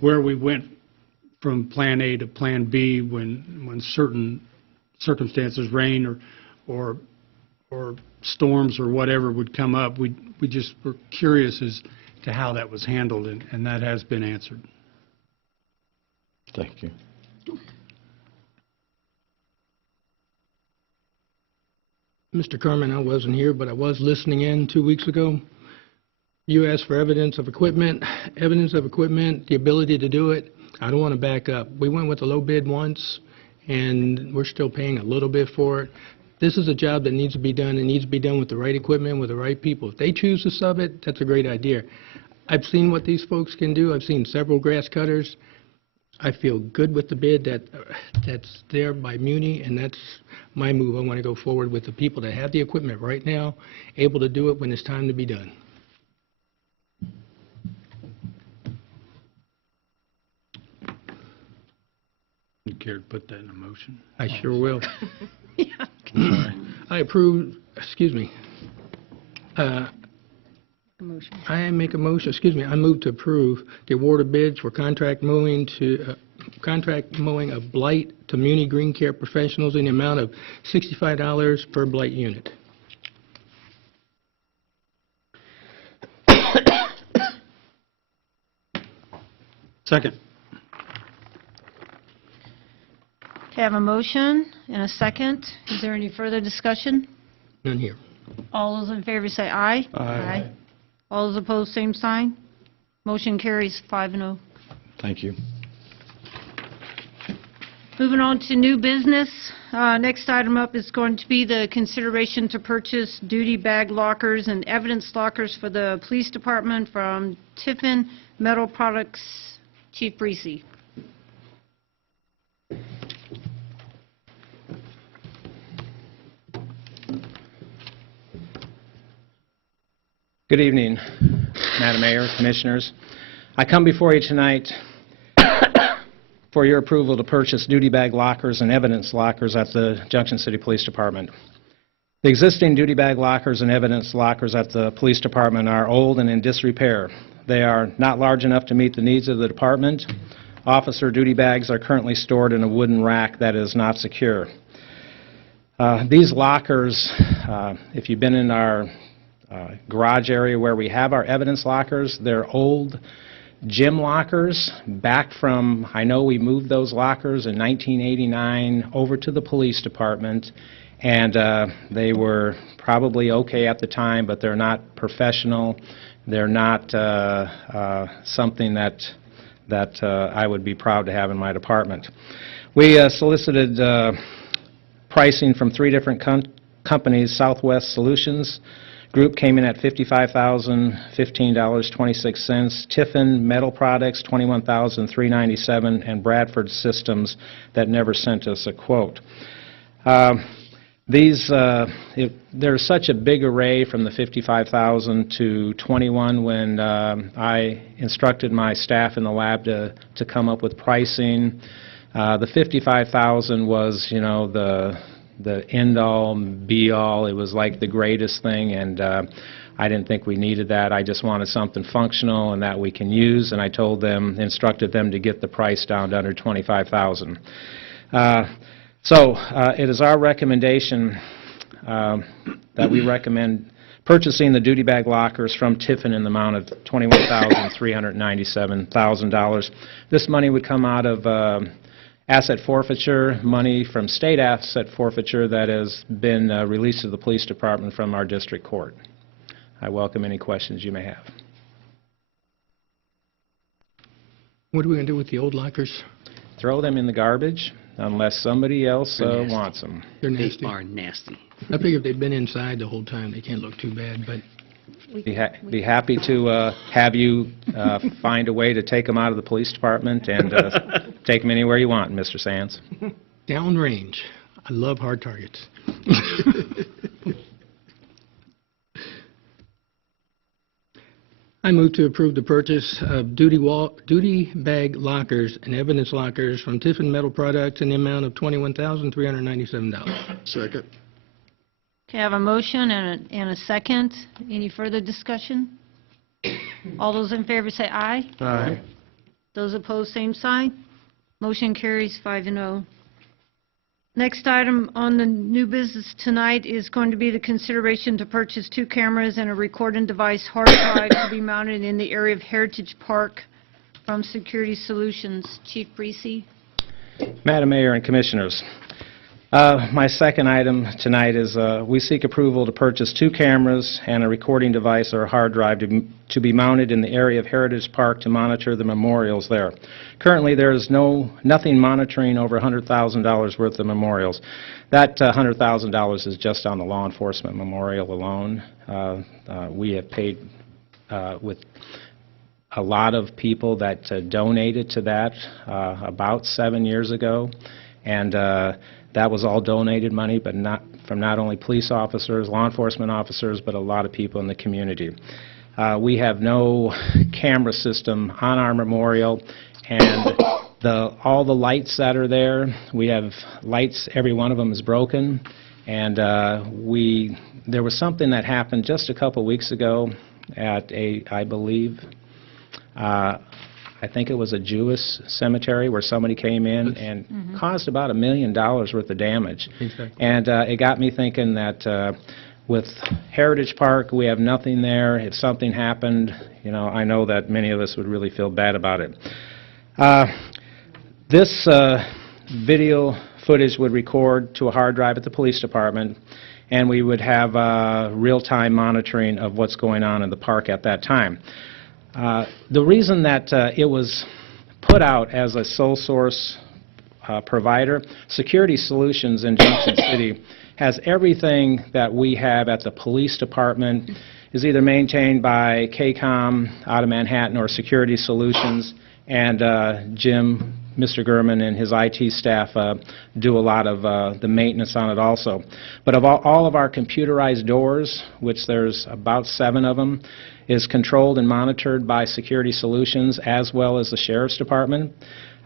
where we went from Plan A to Plan B when certain circumstances, rain or storms or whatever would come up. We just were curious as to how that was handled, and that has been answered. Thank you. Mr. Kerman, I wasn't here, but I was listening in 2 weeks ago. You asked for evidence of equipment, the ability to do it. I don't want to back up. We went with the low bid once, and we're still paying a little bit for it. This is a job that needs to be done. It needs to be done with the right equipment, with the right people. If they choose to sub it, that's a great idea. I've seen what these folks can do. I've seen several grass cutters. I feel good with the bid that's there by Muni, and that's my move. I want to go forward with the people that have the equipment right now, able to do it when it's time to be done. care to put that in a motion? I sure will. Yeah. I approve, excuse me. Motion. I make a motion, excuse me, I move to approve the award of bids for contract mowing of blight to Muni Green Care Professionals in the amount of $65 per blight unit. Second. Okay, I have a motion and a second. Is there any further discussion? None here. All those in favor say aye. Aye. All those opposed, same sign. Motion carries 5-0. Thank you. Moving on to new business. Next item up is going to be the consideration to purchase duty bag lockers and evidence lockers for the police department from Tiffin Metal Products. Chief Breesy. Good evening, Madam Mayor, Commissioners. I come before you tonight for your approval to purchase duty bag lockers and evidence lockers at the Junction City Police Department. The existing duty bag lockers and evidence lockers at the police department are old and in disrepair. They are not large enough to meet the needs of the department. Officer duty bags are currently stored in a wooden rack that is not secure. These lockers, if you've been in our garage area where we have our evidence lockers, they're old gym lockers back from, I know we moved those lockers in 1989 over to the police department, and they were probably okay at the time, but they're not professional. They're not something that I would be proud to have in my department. We solicited pricing from 3 different companies. Southwest Solutions Group came in at $55,015.26. Tiffin Metal Products, $21,397, and Bradford Systems that never sent us a quote. There's such a big array from the $55,000 to $21,000 when I instructed my staff in the lab to come up with pricing. The $55,000 was, you know, the end-all, be-all. It was like the greatest thing, and I didn't think we needed that. I just wanted something functional and that we can use, and I told them, instructed them to get the price down to under $25,000. So it is our recommendation that we recommend purchasing the duty bag lockers from Tiffin in the amount of $21,397,000. This money would come out of asset forfeiture, money from state asset forfeiture that has been released to the police department from our district court. I welcome any questions you may have. What are we going to do with the old lockers? Throw them in the garbage unless somebody else wants them. They're They nasty. are nasty. I figure if they've been inside the whole time, they can't look too bad, but Be happy to have you find a way to take them out of the police department and take them anywhere you want, Mr. Sands. downrange. I love hard targets. I move to approve the purchase of duty bag lockers and evidence lockers from Tiffin Metal Products in the amount of $21,397. Second. Okay, I have a motion and a second. Any further discussion? All those in favor say aye. Aye. Those opposed, same sign. Motion carries 5-0. Next item on the new business tonight is going to be the consideration to purchase 2 cameras and a recording device hard drive to be mounted in the area of Heritage Park from Security Solutions. Chief Breesy. Madam Mayor and Commissioners, my second item tonight is we seek approval to purchase 2 cameras and a recording device or a hard drive to be mounted in the area of Heritage Park to monitor the memorials there. Currently, there is nothing monitoring over $100,000 worth of memorials. That $100,000 is just on the law enforcement memorial alone. We have paid with a lot of people that donated to that about 7 years ago, and that was all donated money, but not from not only police officers, law enforcement officers, but a lot of people in the community. We have no camera system on our memorial, and all the lights that are there, we have lights, every one of them is broken, and there was something that happened just a couple weeks ago at I believe, I think it was a Jewish cemetery where somebody came in and caused about $1 million worth of damage. Exactly. And it got me thinking that with Heritage Park, we have nothing there. If something happened, I know that many of us would really feel bad about it. This video footage would record to a hard drive at the police department, and we would have real-time monitoring of what's going on in the park at that time. The reason that it was put out as a sole source provider, Security Solutions in Junction City has everything that we have at the police department, is either maintained by KCOM out of Manhattan or Security Solutions, and Jim, Mr. Gurman, and his IT staff do a lot of the maintenance on it also. But of all of our computerized doors, which there's about 7 of them, is controlled and monitored by Security Solutions as well as the Sheriff's Department.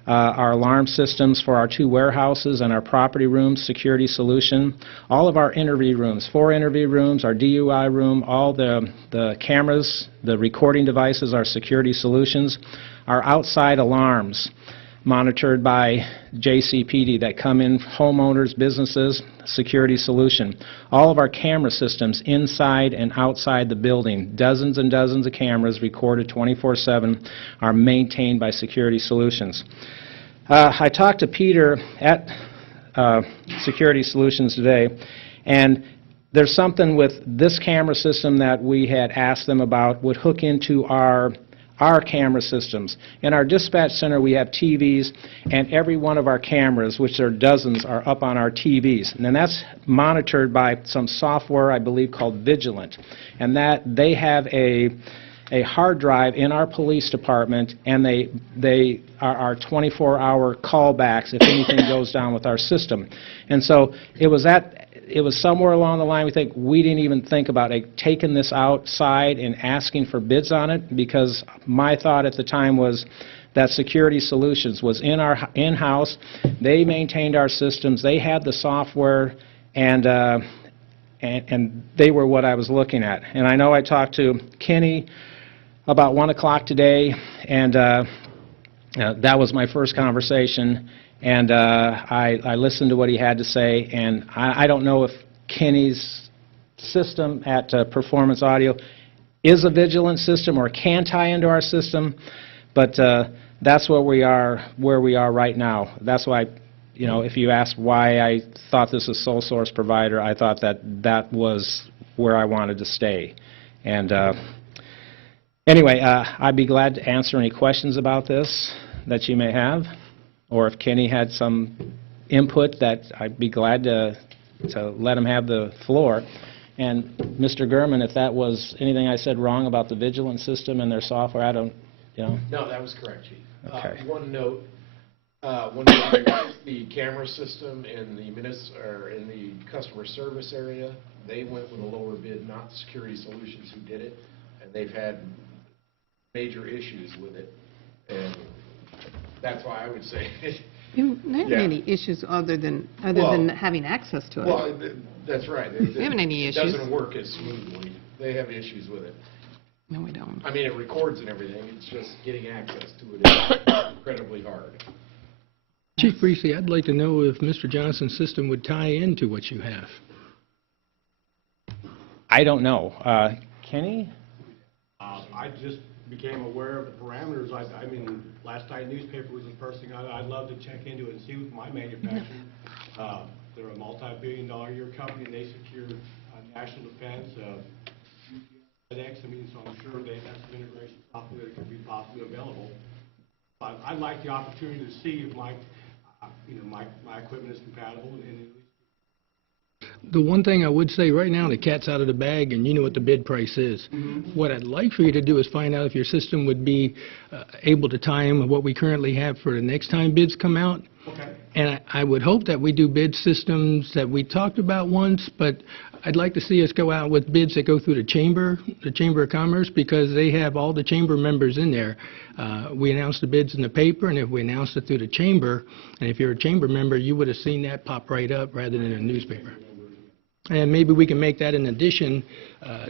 Our alarm systems for our 2 warehouses and our property rooms, Security Solution. All of our interview rooms, 4 interview rooms, our DUI room, all the cameras, the recording devices are Security Solutions. Our outside alarms, monitored by JCPD that come in, homeowners, businesses, Security Solution. All of our camera systems inside and outside the building, dozens and dozens of cameras recorded 24/7, are maintained by Security Solutions. I talked to Peter at Security Solutions today, and there's something with this camera system that we had asked them about would hook into our camera systems. In our dispatch center, we have TVs, and every one of our cameras, which are dozens, are up on our TVs. And that's monitored by some software, I believe, called Vigilant. And that they have a hard drive in our police department, and they are our 24-hour callbacks if anything goes down with our system. And so it was somewhere along the line we didn't even think about taking this outside and asking for bids on it, because my thought at the time was that Security Solutions was in-house. They maintained our systems. They had the software, and they were what I was looking at. And I know I talked to Kenny about 1 o'clock today, and that was my first conversation. And I listened to what he had to say, and I don't know if Kenny's system at Performance Audio is a Vigilant system or can tie into our system, but that's where we are right now. That's why, if you ask why I thought this was sole source provider, I thought that was where I wanted to stay. And anyway, I'd be glad to answer any questions about this that you may have. Or if Kenny had some input, that I'd be glad to let him have the floor. And Mr. Gurman, if that was anything I said wrong about the Vigilant system and their software, I don't, No, that was correct, Chief. Okay. One note, the camera system in the customer service area, they went with a lower bid, not Security Solutions who did it, and they've had major issues with it. And that's why I would say. There aren't any issues other than having access to it. Well, that's right. We haven't any issues. It doesn't work as smoothly. They have issues with it. No, we don't. I mean, it records and everything. It's just getting access to it is incredibly hard. Chief Breesey, I'd like to know if Mr. Johnson's system would tie into what you have. I don't know. Kenny? I just became aware of the parameters. I mean, last night newspaper was the first thing I'd love to check into and see with my manufacturer. They're a multi-billion-dollar-a-year company, and they secure national defense. FedEx, so I'm sure they have some integration software that could be possibly available. But I'd like the opportunity to see if my equipment is compatible. And the one thing I would say right now, the cat's out of the bag, and you know what the bid price is. What I'd like for you to do is find out if your system would be able to tie in with what we currently have for the next time bids come out. Okay. And I would hope that we do bid systems that we talked about once, but I'd like to see us go out with bids that go through the Chamber of Commerce, because they have all the Chamber members in there. We announced the bids in the paper, and if we announced it through the Chamber, and if you're a Chamber member, you would have seen that pop right up rather than a newspaper. And maybe we can make that in addition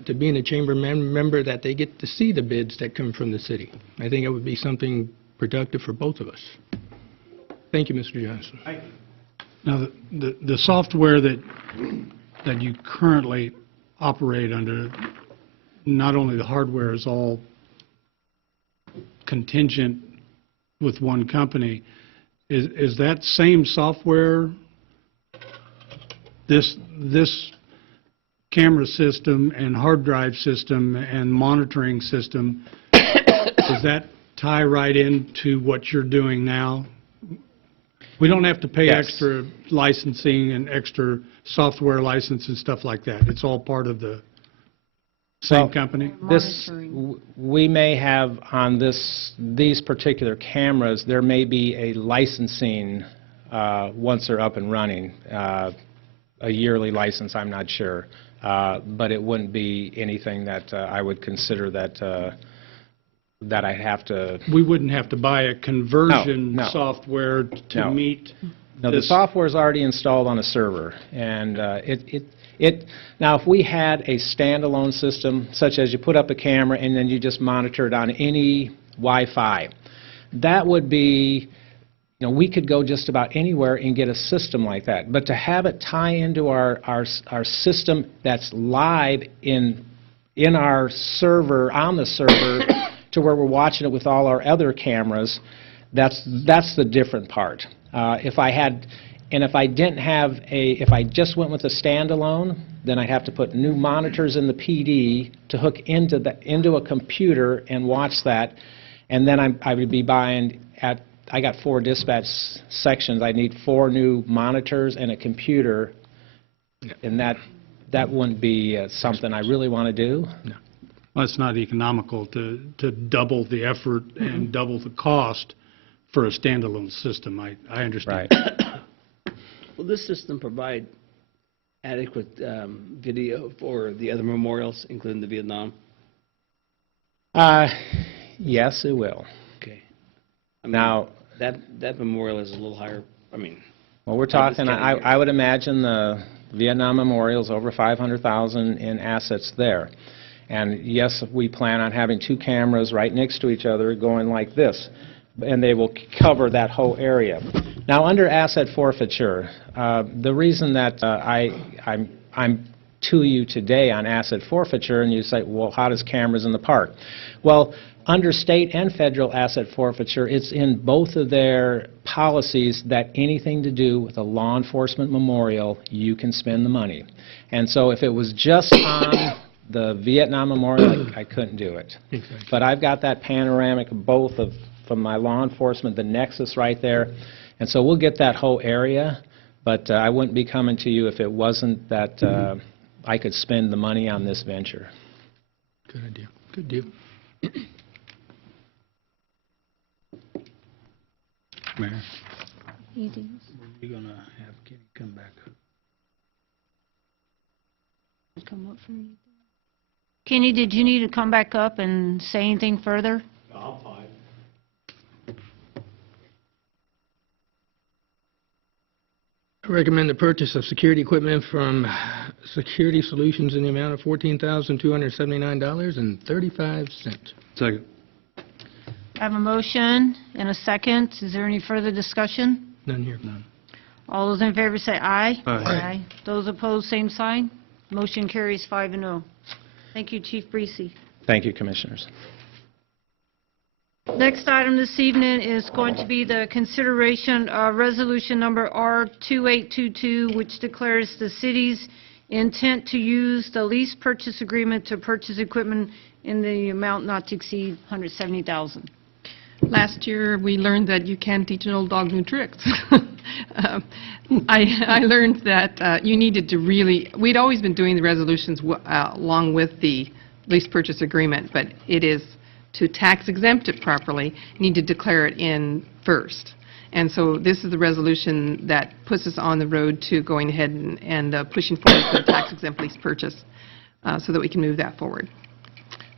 to being a Chamber member, that they get to see the bids that come from the city. I think it would be something productive for both of us. Thank you, Mr. Johnson. Now, the software that you currently operate under, not only the hardware is all contingent with one company, is that same software, this camera system and hard drive system and monitoring system, does that tie right into what you're doing now? We don't have to pay Yes. extra licensing and extra software license and stuff like that. It's all part of the same Well, company? We may have on these particular cameras, there may be a licensing once they're up and running, a yearly license, I'm not sure. But it wouldn't be anything that I would consider that I have to... We wouldn't have to buy a conversion No. software to No. meet No, the this. software is already installed on a server, and now, if we had a standalone system, such as you put up a camera and then you just monitor it on any Wi-Fi, that would be, we could go just about anywhere and get a system like that. But to have it tie into our system that's live in our server, on the server, to where we're watching it with all our other cameras, that's the different part. If I just went with a standalone, then I'd have to put new monitors in the PD to hook into a computer and watch that, and then I would be buying I got 4 dispatch sections. I need 4 new monitors and a computer, and that wouldn't be something I really want to do. Well, it's not economical to double the effort and double the cost for a standalone system. I understand. Right. Will this system provide adequate video for the other memorials, including the Vietnam? Yes, it will. Okay. I mean, Now, that memorial is a little higher, well, we're talking, I would imagine the Vietnam Memorial's over $500,000 in assets there. And yes, we plan on having 2 cameras right next to each other going like this, and they will cover that whole area. Now, under asset forfeiture, the reason that I'm to you today on asset forfeiture, and you say, well, how does cameras in the park? Well, under state and federal asset forfeiture, it's in both of their policies that anything to do with a law enforcement memorial, you can spend the money. And so if it was just on the Vietnam Memorial, I couldn't do it. Exactly. But I've got that panoramic both from my law enforcement, the nexus right there. And so we'll get that whole area, but I wouldn't be coming to you if it wasn't that I could spend the money on this venture. Good idea. Good deal. Mayor, You do. we're going to have Kenny come back up. Come up for anything? Kenny, did you need to come back up and say anything further? I'm fine. I recommend the purchase of security equipment from Security Solutions in the amount of $14,279.35. Second. I have a motion and a second. Is there any further discussion? None here. All those in favor say aye. Aye. Those opposed, same sign. Motion carries 5-0. Thank you, Chief Breesy. Thank you, Commissioners. Next item this evening is going to be the consideration of resolution number R2822, which declares the city's intent to use the lease purchase agreement to purchase equipment in the amount not to exceed $170,000. Last year, we learned that you can't teach an old dog new tricks. I learned that you needed to really, we'd always been doing the resolutions along with the lease purchase agreement, but it is to tax exempt it properly, you need to declare it in first. And so this is the resolution that puts us on the road to going ahead and pushing forward the tax-exempt lease purchase so that we can move that forward.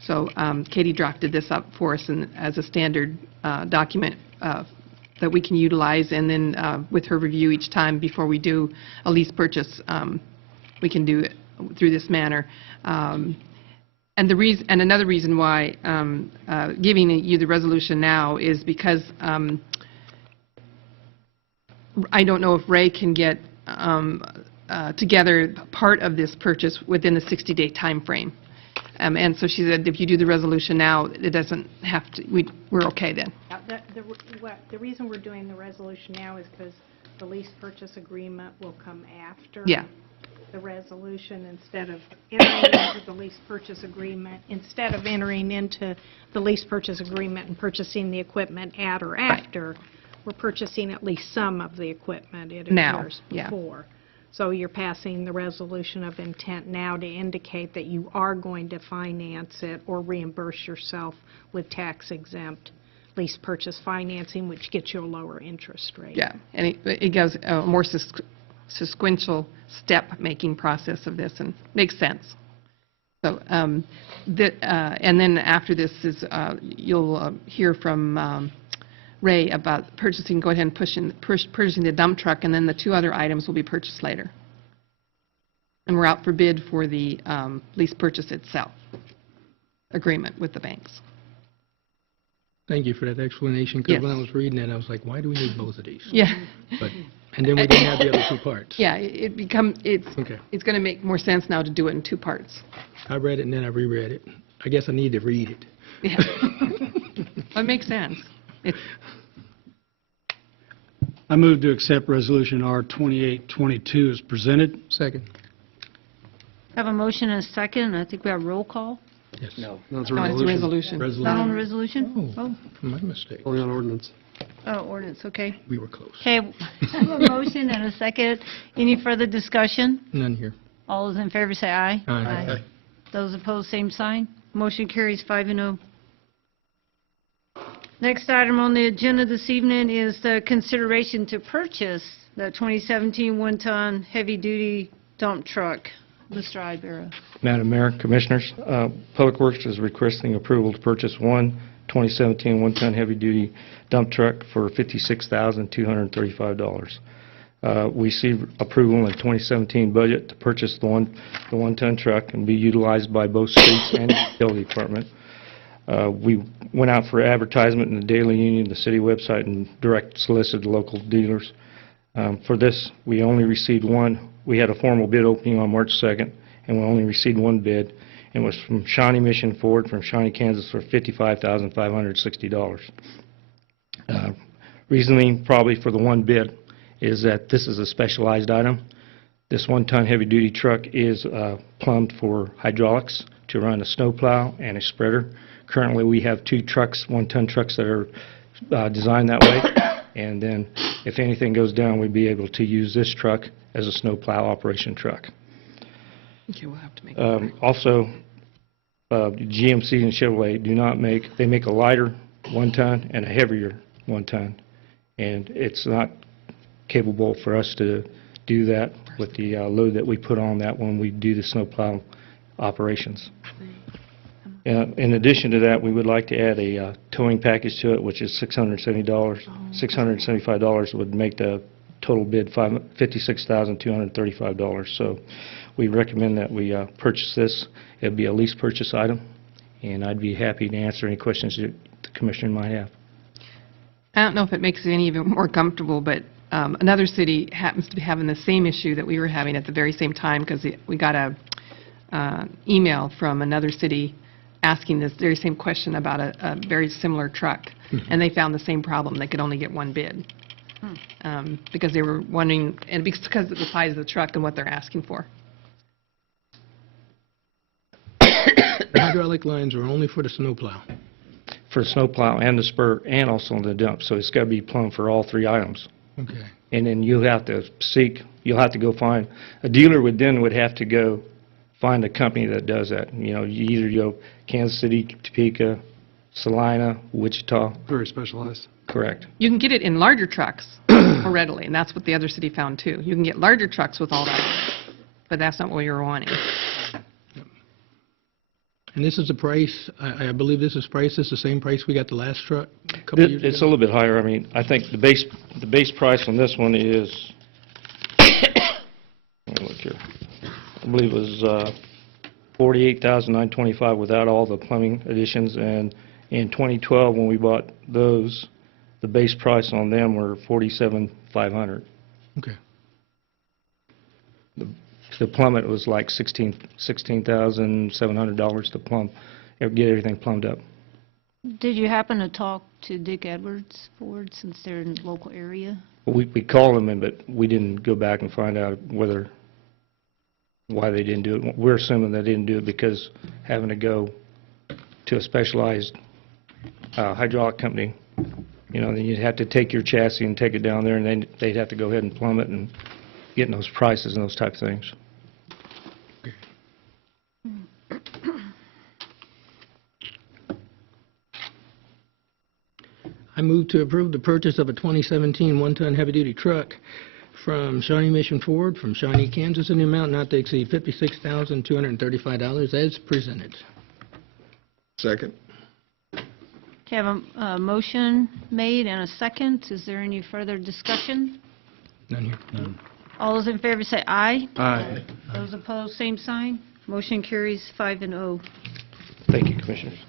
So Katie drafted this up for us as a standard document that we can utilize, and then with her review each time before we do a lease purchase, we can do it through this manner. And another reason why giving you the resolution now is because I don't know if Ray can get together part of this purchase within the 60-day time frame. And so she said, if you do the resolution now, it doesn't have to, we're okay then. The reason we're doing the resolution now is because the lease purchase agreement will come after Yeah. the resolution instead of entering into the lease purchase agreement, and purchasing the equipment at or after, we're purchasing at least some of the equipment, it Now, appears, yeah. before. So you're passing the resolution of intent now to indicate that you are going to finance it or reimburse yourself with tax-exempt lease purchase financing, which gets you a lower interest rate. Yeah, and it goes a more sequential step-making process of this, and makes sense. So, and then after this is, you'll hear from Ray about purchasing, go ahead and purchasing the dump truck, and then the two other items will be purchased later. And we're out for bid for the lease purchase itself, agreement with the banks. Thank you for that explanation, because Yes. when I was reading it, I was like, why do we need both of these? Yeah. And then we didn't have the other two parts. Yeah, it's Okay. going to make more sense now to do it in two parts. I read it and then I reread it. I guess I need to read it. Yeah. That makes sense. I move to accept Resolution R 2822 as presented. Second. Have a motion and a second, and I think we have roll call. Yes. No. That's a No, it's a resolution. resolution. Not on the resolution? Oh, my mistake. Only on ordinance. Oh, ordinance, okay. We were close. Okay, I have a motion and a second. Any further discussion? None here. All those in favor say aye. Aye. Those opposed, same sign. Motion carries 5-0. Next item on the agenda this evening is the consideration to purchase the 2017 one-ton heavy-duty dump truck. Mr. Ibera. Madam Mayor, Commissioners, Public Works is requesting approval to purchase one 2017 one-ton heavy-duty dump truck for $56,235. We received approval in the 2017 budget to purchase the one-ton truck and be utilized by both streets and the utility department. We went out for advertisement in the Daily Union, the city website, and direct solicited local dealers. For this, we only received one. We had a formal bid opening on March 2nd, and we only received one bid, and it was from Shawnee Mission Ford from Shawnee, Kansas for $55,560. Reasoning probably for the one bid is that this is a specialized item. This one-ton heavy-duty truck is plumbed for hydraulics to run a snowplow and a spreader. Currently, we have two trucks, one-ton trucks that are designed that way, and then if anything goes down, we'd be able to use this truck as a snowplow operation truck. Okay, we'll have to make Also, GMC and Chevrolet they make a lighter one-ton and a heavier one-ton, and it's not capable for us to do that with the load that we put on that when we do the snowplow operations. In addition to that, we would like to add a towing package to it, which is $670. $675 would make the total bid $56,235. So we recommend that we purchase this. It would be a lease purchase item, and I'd be happy to answer any questions that the Commissioner might have. I don't know if it makes it any even more comfortable, but another city happens to be having the same issue that we were having at the very same time, because we got a email from another city asking this very same question about a very similar truck, and they found the same problem. They could only get one bid because they were wondering, and because of the size of the truck and what they're asking for. The hydraulic lines are only for the snowplow. For the snowplow and the spur, and also on the dump, so it's got to be plumbed for all three items. Okay. And then you'll have to go find, a dealer would have to go find a company that does that. You know, you either go Kansas City, Topeka, Salina, Wichita. Very specialized. Correct. You can get it in larger trucks more readily, and that's what the other city found too. You can get larger trucks with all that, but that's not what you were wanting. And this is the price, I believe this is the same price we got the last truck a couple of years ago? It's a little bit higher. I mean, I think the base price on this one is, let me look here, I believe it was $48,925 without all the plumbing additions, and in 2012, when we bought those, the base price on them were $47,500. Okay. To plumb it was like $16,700 to plumb, get everything plumbed up. Did you happen to talk to Dick Edwards Ford, since they're in the local area? We called them, but we didn't go back and find out why they didn't do it. We're assuming they didn't do it because having to go to a specialized hydraulic company, then you'd have to take your chassis and take it down there, and then they'd have to go ahead and plumb it and getting those prices and those type of things. I move to approve the purchase of a 2017 one-ton heavy-duty truck from Shawnee Mission Ford from Shawnee, Kansas, in the amount not to exceed $56,235 as presented. Second. Okay, I have a motion made and a second. Is there any further discussion? None here. None. All those in favor say aye. Aye. Those opposed, same sign. Motion carries 5-0. Thank you, Commissioners.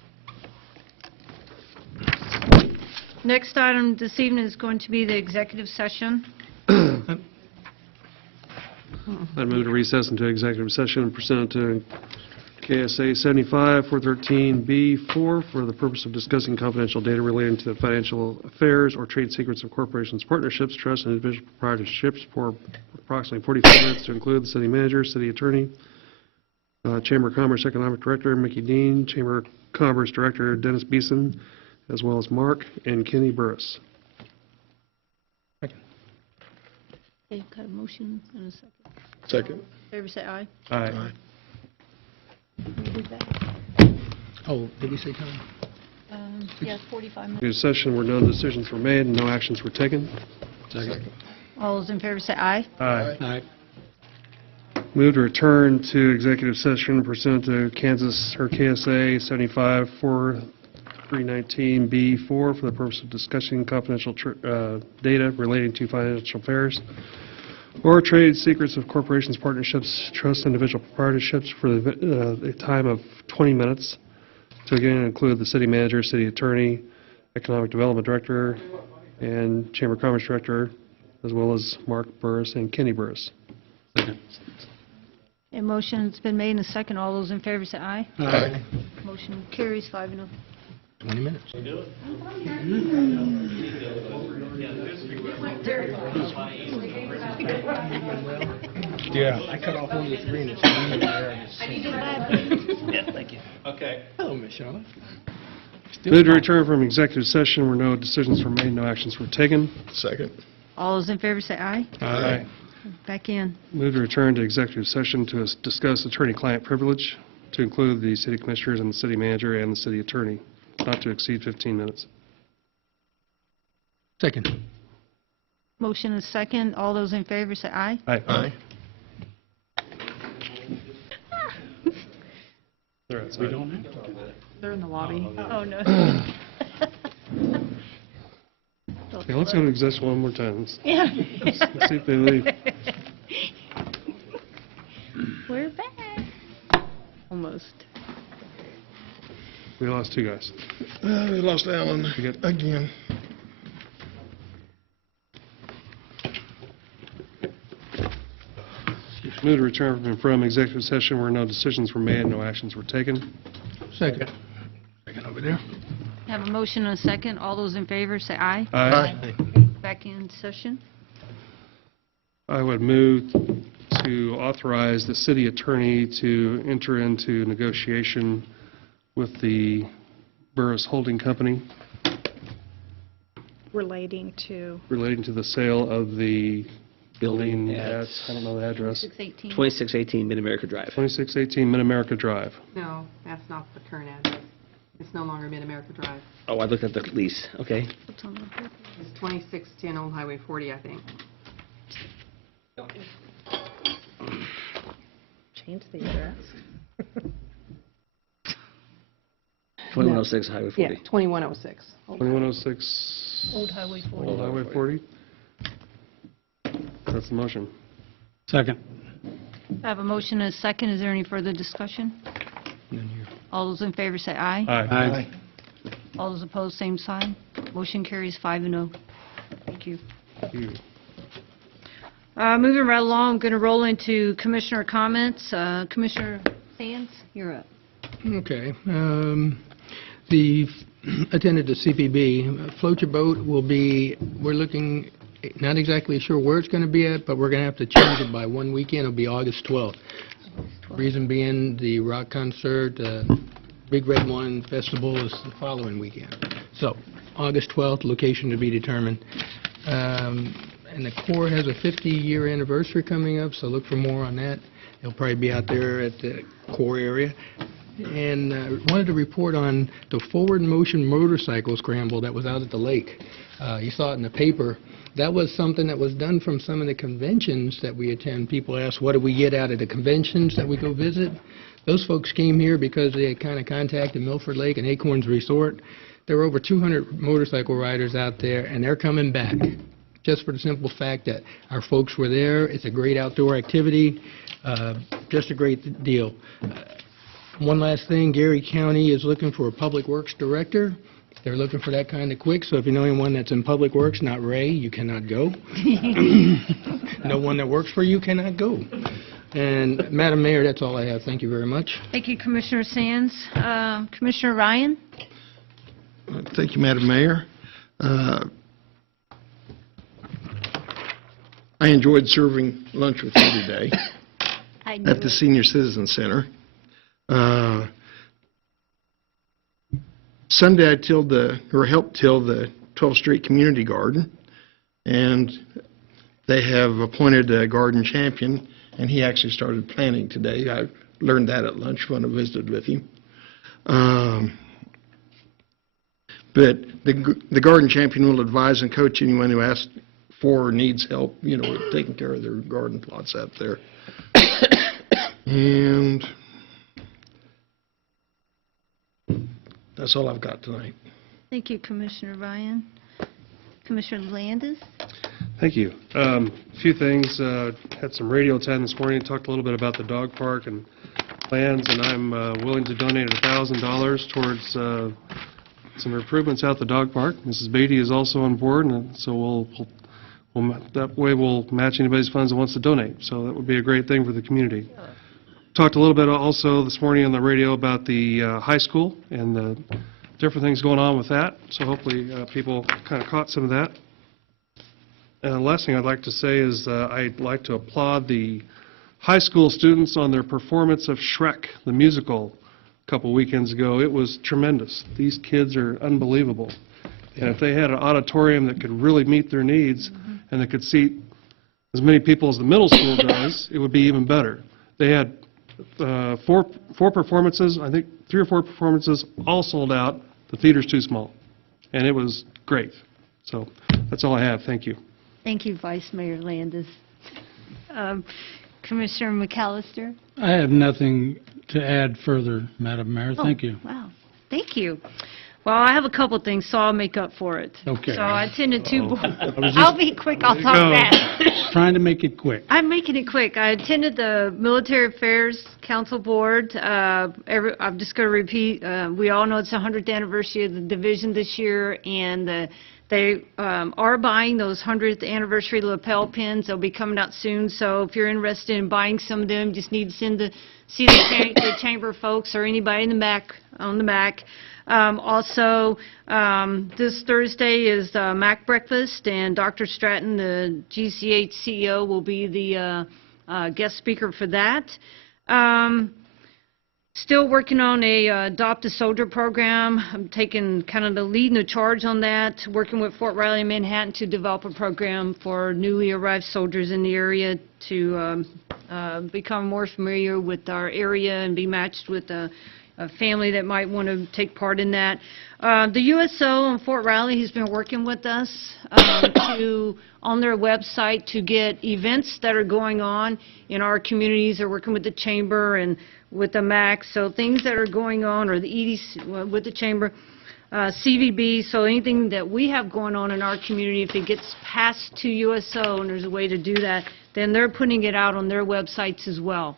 Next item this evening is going to be the executive session. I'd move to recess into executive session pursuant to KSA 75-413B4 for the purpose of discussing confidential data relating to the financial affairs or trade secrets of corporations, partnerships, trusts, and individual proprietorships for approximately 45 minutes to include the city manager, city attorney, Chamber of Commerce Economic Director Mickey Dean, Chamber of Commerce Director Dennis Beeson, as well as Mark and Kenny Burris. Okay, got a motion and a second. Second. Favor say aye. Aye. We'll do that. Oh, did we say time? Yes, 45 minutes. Executive session where no decisions were made and no actions were taken. Second. All those in favor say aye. Aye. Aye. Move to return to executive session pursuant to KSA 75-4319B4 for the purpose of discussing confidential data relating to financial affairs or trade secrets of corporations, partnerships, trusts, and individual proprietorships for a time of 20 minutes to again include the city manager, city attorney, economic development director, and Chamber of Commerce director, as well as Mark Burris and Kenny Burris. A motion's been made and a second. All those in favor say aye. Aye. Motion carries 5-0. 20 minutes. Yeah. I cut off one of the three and it's Yeah, thank you. Okay. Hello, Miss Shauna. Move to return from executive session where no decisions were made, no actions were taken. Second. All those in favor say aye. Aye. Back in. Move to return to executive session to discuss attorney-client privilege to include the city commissioners and the city manager and the city attorney, not to exceed 15 minutes. Second. Motion is second. All those in favor say aye. Aye. Aye. They're outside. We don't have to do that. They're in the lobby. Oh, no. Okay, let's go to executive one more time. Yeah. Let's see if they leave. We're back. Almost. We lost two guys. We lost Alan again. Move to return from executive session where no decisions were made, no actions were taken. Second. Second over there. Have a motion and a second. All those in favor say aye. Aye. Back in session. I would move to authorize the city attorney to enter into negotiation with the Burris Holding Company Relating to, relating to the sale of the building at- at, I don't know the address, 618. 2618 Mid-America Drive. 2618 Mid-America Drive. No, that's not the current address. It's no longer Mid-America Drive. Oh, I looked at the lease, okay. What's on the paper? It's 2610 Old Highway 40, I think. Change the address. 2106 Highway 40. Yeah, 2106. 2106 Old Highway 40. Old Highway 40. That's the motion. Second. I have a motion and a second. Is there any further discussion? All those in favor say aye. Aye. All those opposed, same sign. Motion carries 5-0. Thank you. Moving right along, I'm going to roll into commissioner comments. Commissioner Sands, you're up. Okay. Attended the CPB. Float your boat will be, we're looking, not exactly sure where it's going to be at, but we're going to have to change it by one weekend. It'll be August 12th. Reason being, the rock concert, Big Red Wine Festival is the following weekend. So, August 12th, location to be determined. And the Corps has a 50-year anniversary coming up, so look for more on that. It'll probably be out there at the Corps area. And wanted to report on the forward motion motorcycle scramble that was out at the lake. You saw it in the paper. That was something that was done from some of the conventions that we attend. People ask, what do we get out of the conventions that we go visit? Those folks came here because they had kind of contacted Milford Lake and Acorns Resort. There were over 200 motorcycle riders out there, and they're coming back, just for the simple fact that our folks were there. It's a great outdoor activity, just a great deal. One last thing, Gary County is looking for a Public Works Director. They're looking for that kind of quick, so if you know anyone that's in Public Works, not Ray, you cannot go. No one that works for you cannot go. And Madam Mayor, that's all I have. Thank you very much. Thank you, Commissioner Sands. Commissioner Ryan? Thank you, Madam Mayor. I enjoyed serving lunch with you today at the Senior Citizen Center. Sunday I helped till the 12th Street Community Garden, and they have appointed a garden champion, and he actually started planting today. I learned that at lunch when I visited with him. But the garden champion will advise and coach anyone who asks for or needs help, with taking care of their garden plots out there. And that's all I've got tonight. Thank you, Commissioner Ryan. Commissioner Landis? Thank you. A few things. Had some radio time this morning, talked a little bit about the dog park and plans, and I'm willing to donate $1,000 towards some improvements out the dog park. Mrs. Beatty is also on board, and so that way we'll match anybody's funds that wants to donate. So that would be a great thing for the community. Talked a little bit also this morning on the radio about the high school and the different things going on with that. So hopefully people kind of caught some of that. And the last thing I'd like to say is I'd like to applaud the high school students on their performance of Shrek, the musical, a couple weekends ago. It was tremendous. These kids are unbelievable. And if they had an auditorium that could really meet their needs and that could seat as many people as the middle school does, it would be even better. They had four performances, I think 3 or 4 performances, all sold out. The theater's too small. And it was great. So that's all I have. Thank you. Thank you, Vice Mayor Landis. Commissioner McAllister? I have nothing to add further, Madam Mayor. Thank you. Wow, thank you. Well, I have a couple things, so I'll make up for it. Okay. So I attended 2 board. was I'll be quick, I'll talk fast. Trying to make it quick. I'm making it quick. I attended the Military Affairs Council Board. I'm just going to repeat, we all know it's the 100th anniversary of the division this year, and they are buying those 100th anniversary lapel pins. They'll be coming out soon, so if you're interested in buying some of them, just need to see the chamber folks or anybody in the back, on the back. Also, this Thursday is MAC breakfast, and Dr. Stratton, the GCH CEO, will be the guest speaker for that. Still working on a Adopt a Soldier program. I'm taking kind of the lead and the charge on that, working with Fort Riley and Manhattan to develop a program for newly arrived soldiers in the area to become more familiar with our area and be matched with a family that might want to take part in that. The USO in Fort Riley has been working with us on their website to get events that are going on in our communities. They're working with the Chamber and with the MAC, so things that are going on, or the EDC with the Chamber, CVB, so anything that we have going on in our community, if it gets passed to USO and there's a way to do that, then they're putting it out on their websites as well.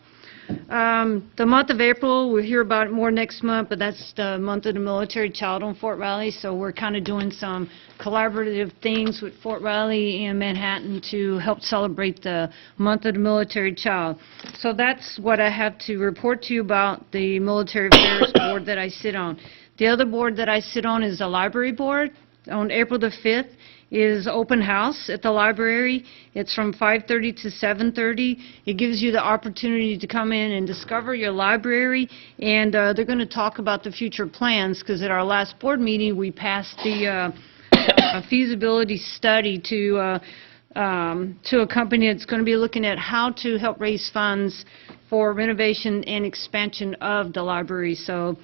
The month of April, we'll hear about it more next month, but that's the month of the military child on Fort Riley, so we're kind of doing some collaborative things with Fort Riley and Manhattan to help celebrate the month of the military child. So that's what I have to report to you about the Military Affairs Board that I sit on. The other board that I sit on is the Library Board. On April the 5th is open house at the library. It's from 5:30 to 7:30. It gives you the opportunity to come in and discover your library, and they're going to talk about the future plans, because at our last board meeting we passed the feasibility study to a company that's going to be looking at how to help raise funds for renovation and expansion of the library. So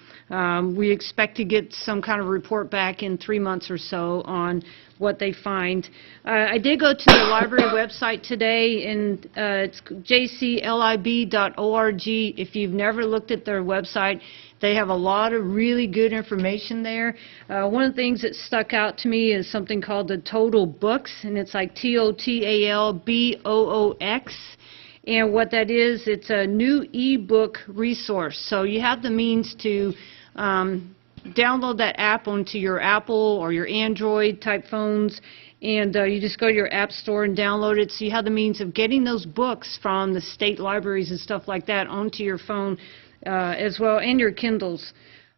we expect to get some kind of report back in 3 months or so on what they find. I did go to the library website today, and it's jclib.org. If you've never looked at their website, they have a lot of really good information there. One of the things that stuck out to me is something called the Total Books, and it's like TOTALBOOX. And what that is, it's a new e-book resource. So you have the means to download that app onto your Apple or your Android type phones, and you just go to your app store and download it. So you have the means of getting those books from the state libraries and stuff like that onto your phone as well, and your Kindles.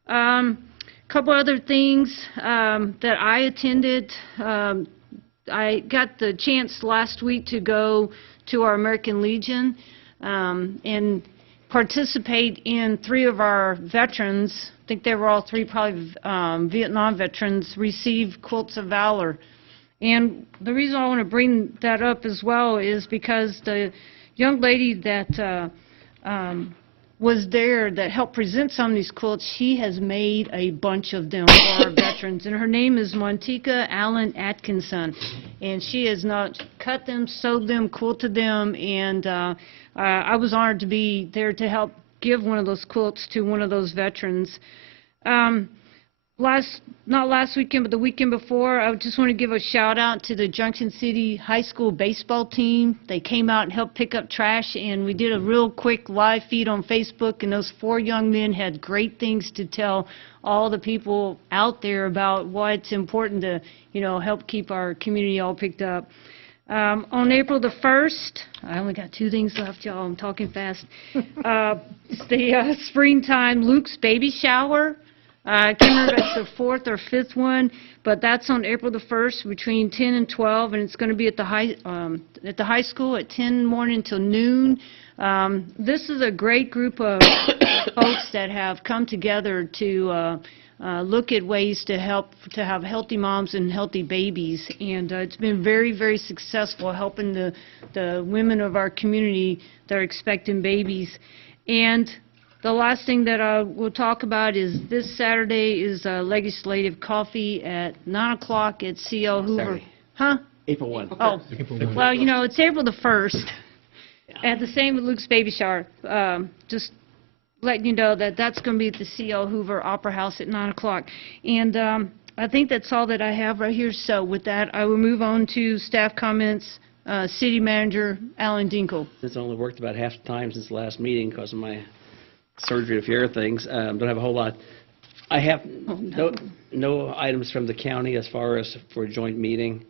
Couple other things that I attended. I got the chance last week to go to our American Legion and participate in 3 of our veterans. I think they were all 3 probably Vietnam veterans, receive Quilts of Valor. And the reason I want to bring that up as well is because the young lady that was there that helped present some of these quilts, she has made a bunch of them for our veterans. And her name is Montika Allen Atkinson. And she has not cut them, sewed them, quilted them, and I was honored to be there to help give one of those quilts to one of those veterans. Not last weekend, but the weekend before, I just want to give a shout out to the Junction City High School baseball team. They came out and helped pick up trash, and we did a real quick live feed on Facebook, and those 4 young men had great things to tell all the people out there about why it's important to, help keep our community all picked up. On April the 1st, I only got 2 things left, y'all. I'm talking fast. It's the springtime Luke's baby shower. I can't remember if it's the 4th or 5th one, but that's on April the 1st between 10 and 12, and it's going to be at the high school at 10 in the morning until noon. This is a great group of folks that have come together to look at ways to help to have healthy moms and healthy babies, and it's been very, very successful helping the women of our community that are expecting babies. And the last thing that I will talk about is this Saturday is legislative coffee at 9 o'clock at C.L. Hoover. Saturday. Huh? April 1. Oh, well, it's April the 1st. At the same with Luke's baby shower. Just letting you know that that's going to be at the C.L. Hoover Opera House at 9 o'clock. And I think that's all that I have right here. So with that, I will move on to staff comments. City Manager Alan Dinkle. It's only worked about half the time since the last meeting because of my surgery of hair things. Don't have a whole lot. I have no items from the county as far as for a joint meeting.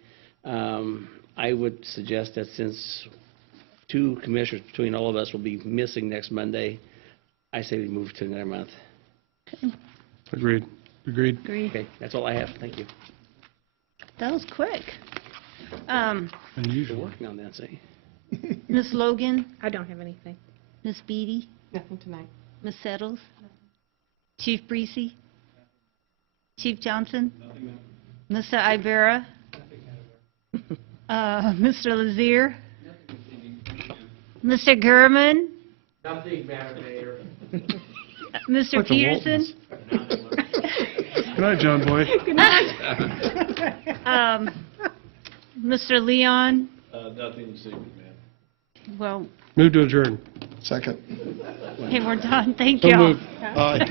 I would suggest that since 2 commissioners between all of us will be missing next Monday, I say we move to another month. Okay. Agreed. Okay, that's all I have. Thank you. That was quick. Unusual. Working on that, see. Ms. Logan? I don't have anything. Ms. Beatty? Nothing tonight. Ms. Settles? Chief Breesy? Chief Johnson? Mr. Ibera? Mr. Lazier? Mr. Gurman? Nothing, Madam Mayor. Mr. Bunch of Peterson? Good night, John Boy. Good night. Mr. Leon? Nothing this evening, ma'am. Well, Move to adjourn. Second. hey, we're done. Thank So you all. moved. Aye.